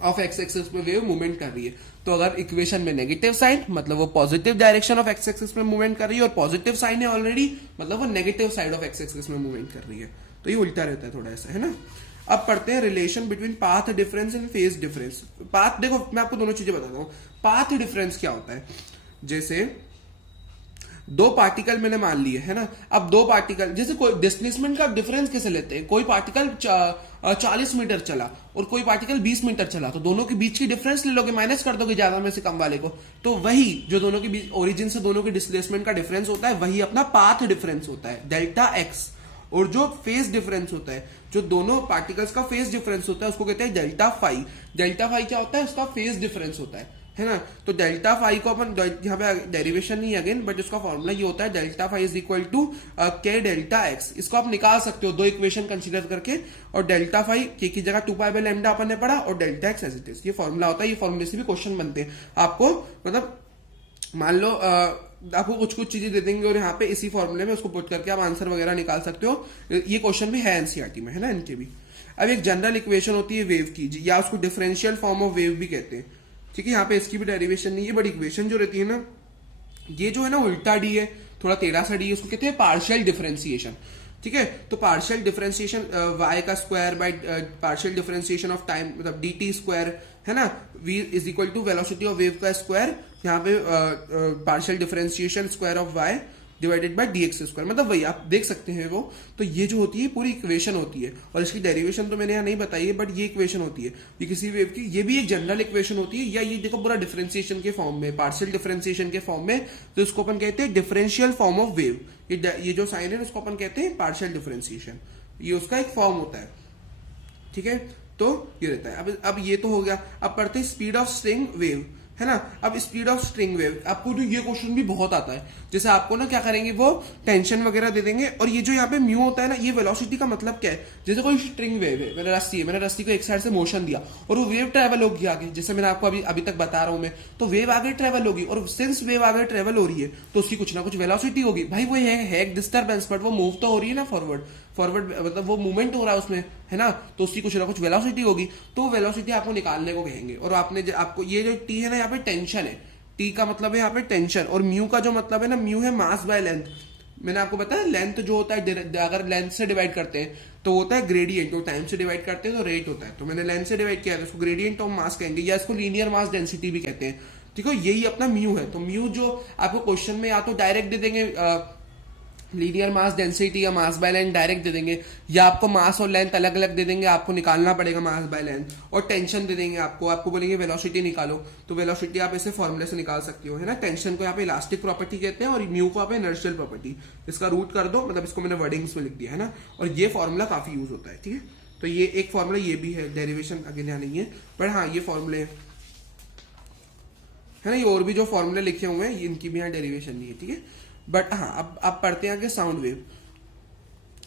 of x axis पे वेव मूवमेंट कर रही है। तो अगर इक्वेशन में नेगेटिव साइन, मतलब वो positive direction of x axis में मूवमेंट कर रही है, और पॉजिटिव साइन है ऑलरेडी, मतलब वो negative side of x axis में मूवमेंट कर रही है। तो ये उल्टा रहता है थोड़ा ऐसा, है ना। अब पढ़ते हैं relation between path difference and phase difference. Path, देखो मैं आपको दोनों चीजें बताता हूं। पाथ डिफरेंस क्या होता है, जैसे दो पार्टिकल मैंने मान लिए, है ना। अब दो पार्टिकल, जैसे कोई डिस्प्लेसमेंट का डिफरेंस कैसे लेते हैं, कोई पार्टिकल 40 मीटर चला और कोई पार्टिकल 20 मीटर चला, तो दोनों के बीच की डिफरेंस ले लोगे, माइनस कर दोगे ज्यादा में से कम वाले को, तो वही जो दोनों के बीच ओरिजिन से दोनों के डिस्प्लेसमेंट का डिफरेंस होता है, वही अपना पाथ डिफरेंस होता है, डेल्टा एक्स। और जो फेज डिफरेंस होता है, जो दोनों पार्टिकल्स का फेज डिफरेंस होता है, उसको कहते हैं डेल्टा फाई। डेल्टा फाई क्या होता है, उसका फेज डिफरेंस होता है ना। तो डेल्टा फाई को अपन, यहाँ पे डेरिवेशन नहीं अगेन, बट इसका फॉर्मूला ये होता है, delta phi is equal to k delta x. इसको आप निकाल सकते हो दो इक्वेशन कंसीडर करके, और डेल्टा फाई के की जगह 2 पाई बाय लैम्डा अपन ने पढ़ा, और delta x as it is, ये फॉर्मूला होता है। ये फॉर्मूले से भी क्वेश्चन बनते हैं आपको, मतलब मान लो आपको कुछ कुछ चीजें दे देंगे और यहाँ पे इसी फॉर्मूले में उसको पुट करके आप आंसर वगैरह निकाल सकते हो। ये क्वेश्चन भी है एनसीईआरटी में, है ना, इनके भी। अब एक जनरल इक्वेशन होती है वेव की, या उसको डिफरेंशियल फॉर्म ऑफ वेव भी कहते हैं, ठीक है। यहाँ पे इसकी भी डेरिवेशन नहीं है, बट इक्वेशन जो रहती है ना, ये जो है ना उल्टा डी है, थोड़ा टेढ़ा सा डी है, उसको कहते हैं पार्शियल डिफरेंशिएशन, ठीक है। तो पार्शियल डिफरेंशिएशन y का square by partial differentiation of time, मतलब dt स्क्वायर, है ना, v is equal to velocity of wave का स्क्वायर, यहाँ पे partial differentiation square of y divided by dx square, मतलब वही आप देख सकते हैं वो। तो ये जो होती है पूरी इक्वेशन होती है, और इसकी डेरिवेशन तो मैंने यहाँ नहीं बताई है, बट ये इक्वेशन होती है, ये किसी वेव की, ये भी एक जनरल इक्वेशन होती है, या ये देखो पूरा डिफरेंशिएशन के फॉर्म में, पार्शियल डिफरेंशिएशन के फॉर्म में, तो इसको अपन कहते हैं डिफरेंशियल फॉर्म ऑफ वेव। ये जो साइन है उसको अपन कहते हैं पार्शियल डिफरेंशिएशन, ये उसका एक फॉर्म होता है, ठीक है। तो ये रहता है। अब ये तो हो गया। अब पढ़ते हैं स्पीड ऑफ स्ट्रिंग वेव, है ना। अब स्पीड ऑफ स्ट्रिंग वेव, आपको जो ये क्वेश्चन भी बहुत आता है, जैसे आपको ना क्या करेंगे, वो टेंशन वगैरह दे देंगे, और ये जो यहाँ पे म्यू होता है ना, ये वेलोसिटी का मतलब क्या है, जैसे कोई स्ट्रिंग वेव है, मैंने रस्सी को एक साइड से मोशन दिया और वो वेव ट्रेवल होगी आगे, जैसे मैंने आपको अभी तक बता रहा हूं मैं, तो वेव आगे ट्रेवल होगी, और सिंस वेव आगे ट्रेवल हो रही है तो उसकी कुछ ना कुछ वेलोसिटी होगी। भाई वो है एक डिस्टर्बेंस, बट वो मूव तो हो रही है ना फॉरवर्ड, मतलब वो मूवमेंट हो रहा है उसमें, है ना, तो उसकी कुछ ना कुछ वेलोसिटी होगी, तो वेलोसिटी आपको निकालने को कहेंगे। और आपको ये जो टी है ना, यहाँ पे टेंशन है, टी का मतलब है यहाँ पे टेंशन, और म्यू का जो मतलब है ना, म्यू है मास बाय लेंथ। मैंने आपको बताया लेंथ जो होता है, अगर लेंथ से डिवाइड करते हैं तो होता है ग्रेडियंट, और टाइम से डिवाइड करते हैं तो रेट होता है। तो मैंने लेंथ से डिवाइड किया है, उसको ग्रेडियंट ऑफ मास कहेंगे, या इसको लीनियर मास डेंसिटी भी कहते हैं, ठीक है। यही अपना म्यू है। तो म्यू जो आपको क्वेश्चन में या तो डायरेक्ट दे देंगे लीनियर मास डेंसिटी या मास बाय लेंथ डायरेक्ट दे देंगे, या आपको मास और लेंथ अलग अलग दे देंगे, आपको निकालना पड़ेगा मास बाय लेंथ, और टेंशन दे देंगे आपको बोलेंगे वेलोसिटी निकालो, तो वेलोसिटी आप ऐसे फॉर्मूले से निकाल सकते हो, है ना। टेंशन को यहाँ पे इलास्टिक प्रॉपर्टी कहते हैं, और म्यू को आप इनर्शियल प्रॉपर्टी, इसका रूट कर दो, मतलब इसको मैंने वर्डिंग्स में लिख दिया, है ना। और ये फॉर्मूला काफी यूज होता है, ठीक है। तो ये एक फॉर्मूला ये भी है, डेरिवेशन अगेन यहाँ नहीं है, पर हाँ ये फॉर्मूले है ना। ये और भी जो फॉर्मूले लिखे हुए हैं इनकी भी यहाँ डेरिवेशन नहीं है, ठीक है। बट हाँ अब पढ़ते हैं आगे साउंड वेव।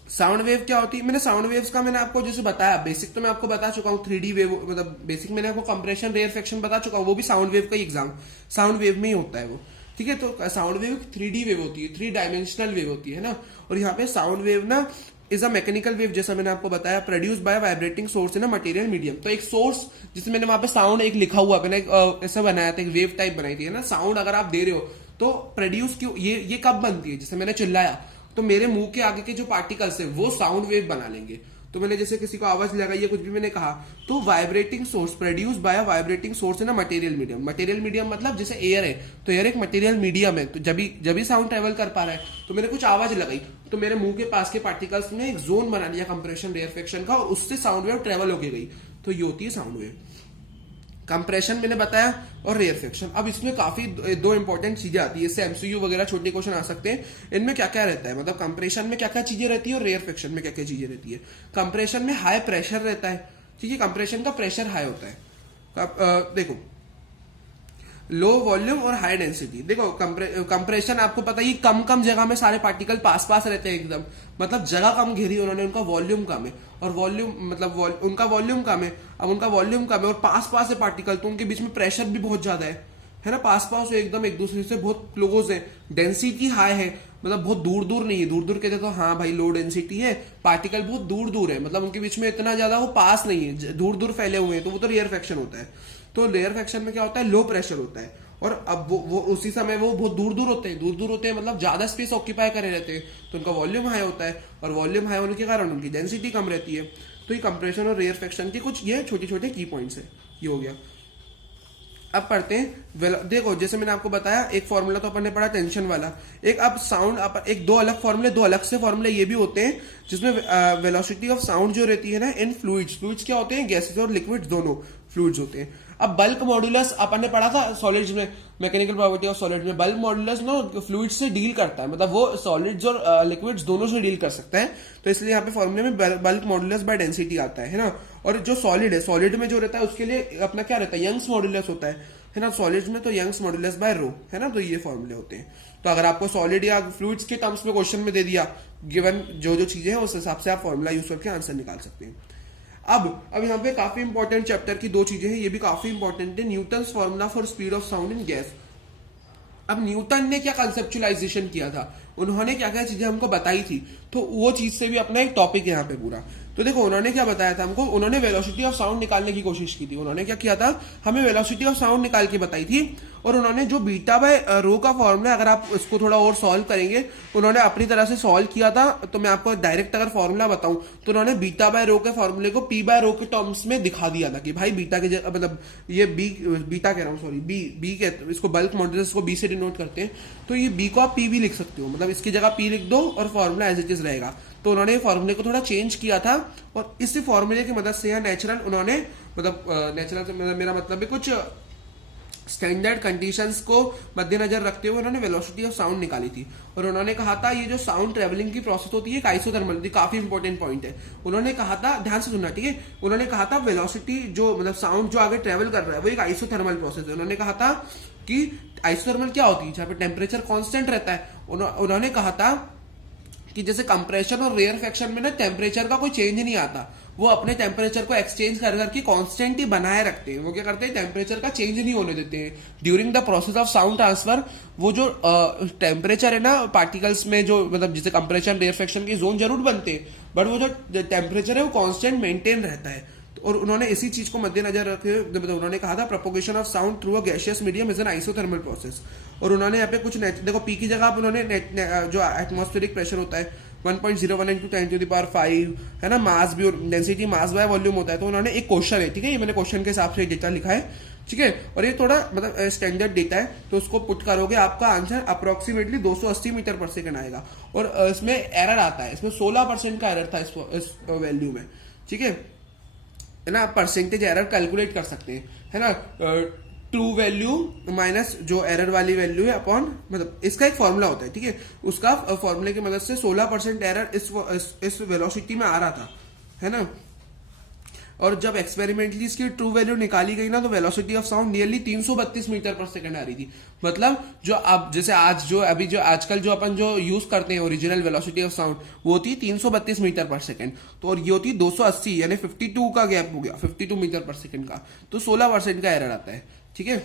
साउंड वेव क्या होती है, मैंने साउंड वेव्स का मैंने आपको जैसे बताया, बेसिक तो मैं आपको बता चुका हूँ, 3D वेव, मतलब बेसिक मैंने आपको कंप्रेशन रेयरफेक्शन बता चुका हूँ, वो भी साउंड वेव का एग्जाम साउंड वेव में ही होता है वो, ठीक है। तो साउंड वेव 3D वेव होती है, 3 डायमेंशनल वेव होती है ना। और यहाँ पे साउंड वेव ना इज अ मैकेनिकल वेव, जैसा मैंने आपको बताया, produce by vibrating source in a material medium. तो एक सोर्स, जिससे मैंने वहां पे साउंड एक लिखा हुआ, मैंने ऐसा बनाया था, एक वेव टाइप बनाई थी, है ना। साउंड अगर आप दे रहे हो तो प्रोड्यूस क्यों, ये कब बनती है, जैसे मैंने चिल्लाया तो मेरे मुंह के आगे के जो पार्टिकल्स है वो साउंड वेव बना लेंगे। तो मैंने जैसे किसी को आवाज लगाई है, कुछ भी मैंने कहा, तो vibrating source produce by vibrating source in a material medium. Material medium मतलब जैसे एयर है, तो एयर एक मटेरियल मीडियम है, तो जब भी साउंड ट्रेवल कर पा रहा है, तो मैंने कुछ आवाज लगाई, तो मेरे मुंह के पास के पार्टिकल्स ने एक जोन बना लिया कंप्रेशन रेयरफेक्शन का, और उससे साउंड वेव ट्रेवल होके गई, तो ये होती है साउंड वेव। कंप्रेशन मैंने बताया और रेयरफेक्शन। अब इसमें काफी दो इंपॉर्टेंट चीजें आती है, इससे एमसीक्यू वगैरह छोटे क्वेश्चन आ सकते हैं। इनमें क्या क्या रहता है, मतलब कंप्रेशन में क्या क्या चीजें रहती है और रेयरफेक्शन में क्या क्या चीजें रहती है। कंप्रेशन में हाई प्रेशर रहता है, ठीक है, कंप्रेशन का प्रेशर हाई होता है। देखो, लो वॉल्यूम और हाई डेंसिटी। देखो कंप्रेशन आपको पता ही, कम कम जगह में सारे पार्टिकल पास पास रहते हैं एकदम, मतलब जगह कम घेरी उन्होंने, उनका वॉल्यूम कम है, और वॉल्यूम मतलब उनका वॉल्यूम कम है। अब उनका वॉल्यूम कम है और पास पास है पार्टिकल, तो उनके बीच में प्रेशर भी बहुत ज्यादा है ना, पास पास एकदम एक दूसरे से बहुत क्लोज है। डेंसिटी हाई है, मतलब बहुत दूर दूर नहीं है। दूर दूर कहते तो हाँ भाई लो डेंसिटी है, पार्टिकल बहुत दूर दूर है, मतलब उनके बीच में इतना ज्यादा वो पास नहीं है, दूर दूर फैले हुए हैं, तो वो तो रेयरफेक्शन होता है। तो रेयरफेक्शन में क्या होता है, लो प्रेशर होता है, और अब वो उसी समय वो बहुत दूर दूर होते हैं, दूर दूर होते हैं मतलब ज्यादा स्पेस ऑक्यूपाई करे रहते हैं, तो उनका वॉल्यूम हाई होता है, और वॉल्यूम हाई होने के कारण उनकी डेंसिटी कम रहती है। तो ये कंप्रेशन और रेयरफेक्शन के कुछ ये छोटे छोटे की पॉइंट्स है, ये हो गया। अब पढ़ते हैं, देखो जैसे मैंने आपको बताया, एक फॉर्मूला तो अपन ने पढ़ा टेंशन वाला, एक अब साउंड, एक दो अलग फॉर्मूले, दो अलग से फॉर्मूले ये भी होते हैं, जिसमें वेलोसिटी ऑफ साउंड जो रहती है ना इन फ्लूइड्स, फ्लूइड्स क्या होते हैं, गैसेस और लिक्विड्स दोनों फ्लूइड्स होते हैं। अब बल्क मॉड्यूलस अपन ने पढ़ा था सॉलिड्स में, मैकेनिकल प्रॉपर्टी ऑफ सॉलिड में, बल्क मॉड्यूलस ना फ्लूइड्स से डील करता है, मतलब वो सॉलिड्स और लिक्विड्स दोनों से डील कर सकता है, तो इसलिए यहाँ पे फॉर्मूले में बल्क मॉड्यूलस बाय डेंसिटी आता है ना। और जो सॉलिड है, सॉलिड में जो रहता है उसके लिए अपना क्या रहता है, यंग्स मॉड्यूलस होता है ना, सॉलिड्स में तो यंग्स मॉड्यूलस बाय रो है ना, तो ये फॉर्मूले होते हैं। तो अगर आपको सॉलिड या फ्लूइड्स के टर्म्स में क्वेश्चन में दे दिया, गिवन जो जो चीजें हैं उस हिसाब से आप फॉर्मूला यूज करके आंसर निकाल सकते हैं। अब यहाँ पे काफी इंपॉर्टेंट चैप्टर की दो चीजें हैं, ये भी काफी इंपॉर्टेंट है, Newton formula for speed of sound in gas. अब न्यूटन ने क्या कंसेप्चुलाइजेशन किया था, उन्होंने क्या क्या चीजें हमको बताई थी, तो वो चीज से भी अपना एक टॉपिक यहाँ पे पूरा। तो देखो उन्होंने क्या बताया था हमको, उन्होंने वेलोसिटी ऑफ साउंड निकालने की कोशिश की थी। उन्होंने क्या किया था, हमें वेलोसिटी ऑफ साउंड निकाल के बताई थी, और उन्होंने जो बीटा बाय रो का फॉर्मूला, अगर आप इसको थोड़ा और सॉल्व करेंगे, उन्होंने अपनी तरह से सॉल्व किया था। तो मैं आपको डायरेक्ट अगर फॉर्मूला बताऊं, तो उन्होंने बीटा बाय रो के फॉर्मूले को पी बाय रो के टर्म्स में दिखा दिया था, कि भाई बीटा के मतलब ये बीटा कह रहा हूँ, सॉरी बी कहते, इसको बल्क मॉड्यूलस को बी से डिनोट करते हैं, तो ये बी को आप पी भी लिख सकते हो, मतलब इसकी जगह पी लिख दो और फॉर्मूला एज इट इज रहेगा। तो उन्होंने फॉर्मूले को थोड़ा चेंज किया था, और इसी फॉर्मूले की मदद से या नेचुरल उन्होंने, मतलब नेचुरल से मेरा मतलब है कुछ स्टैंडर्ड कंडीशंस को मद्देनजर रखते हुए उन्होंने वेलोसिटी ऑफ साउंड निकाली थी। और उन्होंने कहा था ये जो साउंड ट्रेवलिंग की प्रोसेस होती है एक आइसोथर्मल, काफी इंपॉर्टेंट पॉइंट है। उन्होंने कहा था, ध्यान से सुनना ठीक है, उन्होंने कहा था वेलोसिटी जो मतलब साउंड जो आगे ट्रेवल कर रहा है वो एक आइसोथर्मल प्रोसेस है। उन्होंने कहा था कि आइसोथर्मल क्या होती है, जहां पे टेम्परेचर कांस्टेंट रहता है। उन्होंने कहा था कि जैसे कंप्रेशन और रेयरफेक्शन में ना टेम्परेचर का कोई चेंज नहीं आता, वो अपने टेम्परेचर को एक्सचेंज कर करके कांस्टेंट ही बनाए रखते हैं। वो क्या करते हैं, टेम्परेचर का चेंज नहीं होने देते हैं during the process of sound transfer. वो जो टेम्परेचर है ना पार्टिकल्स में, जो मतलब जैसे कंप्रेशन रेयरफेक्शन के जोन जरूर बनते हैं, बट वो जो टेम्परेचर है वो कांस्टेंट मेंटेन रहता है। और उन्होंने इसी चीज को मद्देनजर रखे, मतलब उन्होंने कहा था propagation of sound through a gaseous medium is an isothermal process. और उन्होंने यहाँ पे कुछ देखो पी की जगह उन्होंने जो एटमॉस्फेरिक प्रेशर होता है 1.01 into 10⁵ है ना, मास भी और डेंसिटी मास बाय वॉल्यूम होता है। तो उन्होंने एक क्वेश्चन है, ठीक है, ये मैंने क्वेश्चन के हिसाब से डेटा लिखा है, ठीक है, और ये थोड़ा मतलब स्टैंडर्ड डेटा है, तो उसको पुट करोगे आपका answer approximately 280 metre per second आएगा। और इसमें एरर आता है, इसमें 16% का एरर था इस वैल्यू में, ठीक है ना। आप परसेंटेज एरर कैलकुलेट कर सकते हैं, है ना, ट्रू वैल्यू माइनस जो एरर वाली वैल्यू है अपॉन, मतलब इसका एक फॉर्मूला होता है, ठीक है, उसका फॉर्मूले की मदद से 16% एरर इस वेलोसिटी में आ रहा था, है ना। और जब एक्सपेरिमेंटली इसकी ट्रू वैल्यू निकाली गई ना, तो velocity of sound nearly 332 metre per second आ रही थी। मतलब जो अब जैसे आज जो अभी जो आजकल जो अपन जो यूज करते हैं ओरिजिनल वेलोसिटी ऑफ साउंड, वो होती 332 मीटर पर सेकंड, तो और ये होती 280, यानी 52 का गैप हो गया, 52 मीटर पर सेकंड का, तो 16% का एरर आता है, ठीक है।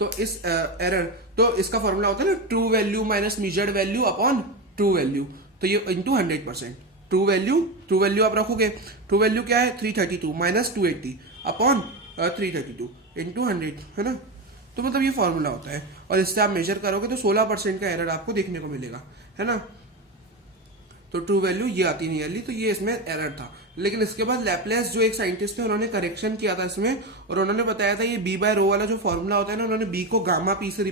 तो इस एरर, तो इसका फॉर्मूला होता है ना true value minus measured value upon true value, तो ये इंटू 100%। ट्रू वैल्यू आप रखोगे, ट्रू वैल्यू क्या है 332 माइनस 280 अपॉन 332 इंटू 100, है ना। तो मतलब ये फॉर्मूला होता है, और इससे आप मेजर करोगे तो 16% का एरर आपको देखने को मिलेगा, है ना। तो ट्रू वैल्यू ये आती नियरली, तो ये इसमें एरर था। लेकिन इसके बाद लैपलेस जो एक साइंटिस्ट थे उन्होंने करेक्शन किया था इसमें, और उन्होंने बताया था ये बी बाय रो वाला जो फॉर्मूला होता है ना, उन्होंने बी को गामा पी से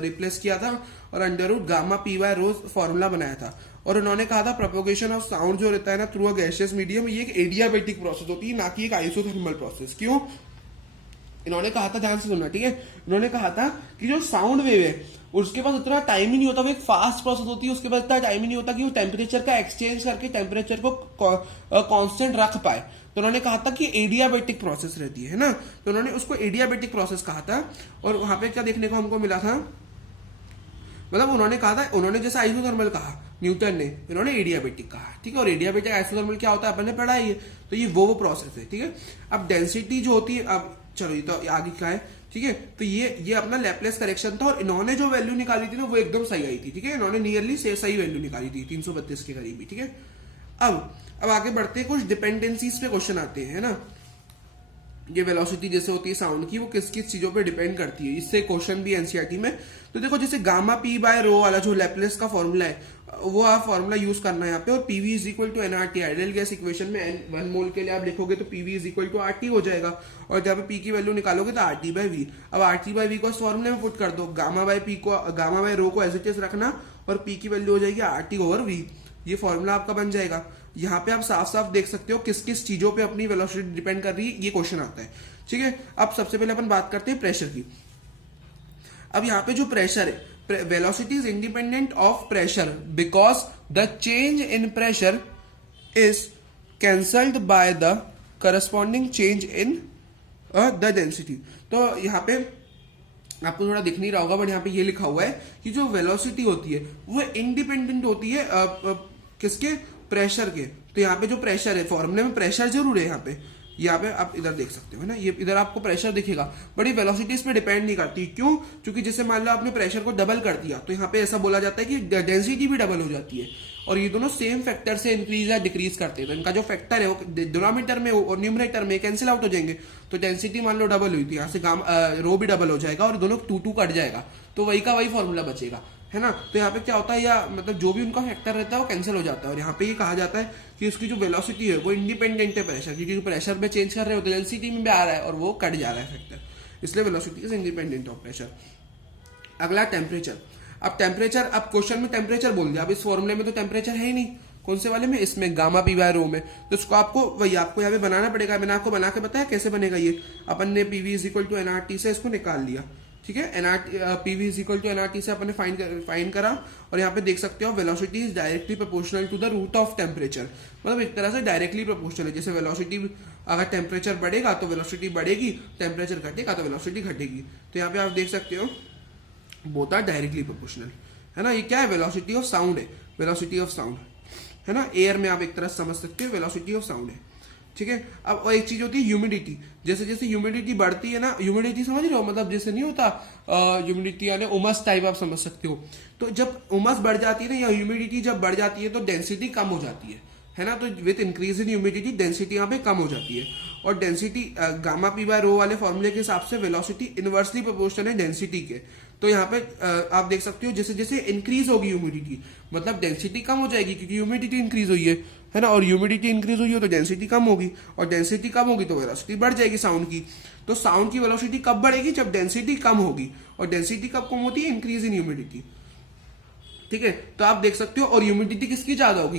रिप्लेस किया था और under root gamma P by rho formula बनाया था। और उन्होंने कहा था प्रोपोगेशन ऑफ साउंड जो रहता है ना थ्रू अ गैसियस मीडियम, ये एक एडियाबैटिक प्रोसेस होती है, ना कि एक आइसोथर्मल प्रोसेस। क्यों? इन्होंने कहा था, ध्यान से सुनना, ठीक है, इन्होंने कहा था कि जो साउंड वेव है उसके पास उतना टाइम ही नहीं होता, वो एक फास्ट प्रोसेस होती है, उसके पास इतना टाइम ही नहीं होता कि वो टेम्परेचर का एक्सचेंज करके टेम्परेचर को कांस्टेंट रख पाए। तो उन्होंने कहा था कि एडियाबैटिक प्रोसेस रहती है ना, तो उन्होंने उसको एडियाबैटिक प्रोसेस कहा था। और वहां पे क्या देखने को हमको मिला था, मतलब उन्होंने कहा था, उन्होंने जैसे आइसोथर्मल कहा न्यूटन ने, इन्होंने एडियाबैटिक कहा, ठीक है। और एडियाबैटिक आइसोथर्मल क्या होता है अपन ने पढ़ा ही है, तो ये वो प्रोसेस है, ठीक है। अब डेंसिटी जो होती है, अब चलो ये तो आगे क्या है, ठीक है। तो ये अपना लैपलेस करेक्शन था, और इन्होंने जो वैल्यू निकाली थी ना वो एकदम सही आई थी, ठीक है। इन्होंने नियरली सही वैल्यू निकाली थी 332 के करीब, ठीक है। अब आगे बढ़ते हैं, कुछ डिपेंडेंसीज पे क्वेश्चन आते हैं, है ना। ये वेलोसिटी जैसे होती है साउंड की, वो किस किस चीजों पे डिपेंड करती है, इससे क्वेश्चन भी एनसीईआरटी में। तो देखो जैसे गामा पी बाय रो वाला जो लैपलेस का फॉर्मूला है, वो आप फॉर्मूला यूज करना है यहाँ पे। और PV is equal to NRT, ideal gas equation में 1 मोल के लिए आप लिखोगे तो PV is equal to RT हो जाएगा, और जब पी की वैल्यू निकालोगे तो आरटी बाय वी। अब आरटी बाय वी को इस फॉर्मूले में पुट कर दो, गामा बाय रो को एज इट इज रखना, और पी की वैल्यू हो जाएगी आरटी ओवर वी। ये फॉर्मूला आपका बन जाएगा। यहाँ पे आप साफ साफ देख सकते हो किस किस चीजों पे अपनी वेलोसिटी डिपेंड कर रही है, ये क्वेश्चन आता है, ठीक है। अब सबसे पहले अपन बात करते हैं प्रेशर की। अब यहाँ पे जो प्रेशर है, velocity is independent of pressure because the change in pressure is cancelled by the corresponding change in the density. तो यहाँ पे आपको थोड़ा दिख नहीं रहा होगा, बट यहाँ पे ये लिखा हुआ है कि जो वेलोसिटी होती है वो इंडिपेंडेंट होती है किसके? प्रेशर के। तो यहाँ पे जो प्रेशर है, फॉर्मूले में प्रेशर जरूर है यहाँ पे आप इधर देख सकते हो ना, ये इधर आपको प्रेशर दिखेगा, बट ये वेलोसिटी इस पे डिपेंड नहीं करती। क्यों? क्योंकि जैसे मान लो आपने प्रेशर को डबल कर दिया, तो यहाँ पे ऐसा बोला जाता है कि डेंसिटी भी डबल हो जाती है, और ये दोनों सेम फैक्टर से इंक्रीज या डिक्रीज करते हैं। तो इनका जो फैक्टर है वो डिनोमिनेटर में और न्यूमरेटर में कैंसिल आउट हो जाएंगे। तो डेंसिटी मान लो डबल हुई थी, यहाँ से रो भी डबल हो जाएगा, और दोनों 2 कट जाएगा, तो वही का वही फॉर्मूला बचेगा, है ना। तो यहाँ पे क्या होता है, या मतलब जो भी उनका फैक्टर रहता है वो कैंसिल हो जाता है। और यहाँ पे ये कहा जाता है कि उसकी जो वेलोसिटी है वो इंडिपेंडेंट है प्रेशर, क्योंकि प्रेशर में चेंज कर रहे हो तो डेंसिटी में भी आ रहा है और वो कट जा रहा है फैक्टर, इसलिए velocity is independent of pressure. अगला टेम्परेचर। अब टेम्परेचर, अब क्वेश्चन में टेम्परेचर बोल दिया, अब इस फॉर्मूले में तो टेम्परेचर है ही नहीं। कौन से वाले में? इसमें गामा पी बाय रो में। तो इसको आपको वही आपको यहाँ पे बनाना पड़ेगा। मैंने आपको बना के बताया कैसे बनेगा ये। अपन ने PV is equal to NRT से इसको निकाल लिया, ठीक है। NRT PV is equal to NRT से अपन ने फाइंड करा, और यहाँ पे देख सकते हो velocity is directly proportional to the root of temperature, मतलब एक तरह से डायरेक्टली प्रोपोर्शनल है। जैसे वेलोसिटी, अगर टेम्परेचर बढ़ेगा तो वेलोसिटी बढ़ेगी, टेम्परेचर घटेगा तो वेलोसिटी घटेगी। तो यहाँ पे आप देख सकते हो बोथ आर डायरेक्टली प्रोपोर्शनल, है ना। ये क्या है? वेलोसिटी ऑफ साउंड है, वेलोसिटी ऑफ साउंड, है ना। एयर में आप एक तरह समझ सकते हो वेलोसिटी ऑफ साउंड है, ठीक है। अब और एक चीज होती है ह्यूमिडिटी। जैसे जैसे ह्यूमिडिटी बढ़ती है ना, ह्यूमिडिटी समझ रहे हो, मतलब जैसे नहीं होता ह्यूमिडिटी यानी उमस टाइप, आप समझ सकते हो। तो जब उमस बढ़ जाती है ना, या ह्यूमिडिटी जब बढ़ जाती है तो डेंसिटी कम हो जाती है ना। तो with increase in humidity density यहाँ पे कम हो जाती है, और डेंसिटी गामा पी बाय रो वाले फॉर्मूले के हिसाब से वेलोसिटी इनवर्सली प्रोपोर्शनल है डेंसिटी के। तो यहाँ पे आप देख सकते हो जैसे जैसे इंक्रीज होगी ह्यूमिडिटी, मतलब डेंसिटी कम हो जाएगी, क्योंकि ह्यूमिडिटी इंक्रीज हुई है ना। और ह्यूमिडिटी इंक्रीज हुई हो तो डेंसिटी कम होगी, और डेंसिटी कम होगी तो वेलोसिटी बढ़ जाएगी साउंड की। तो साउंड की वेलोसिटी कब बढ़ेगी? जब डेंसिटी कम होगी, और डेंसिटी कब कम होती है? इंक्रीज इन ह्यूमिडिटी, ठीक है। तो आप देख सकते हो, और ह्यूमिडिटी किसकी ज्यादा होगी?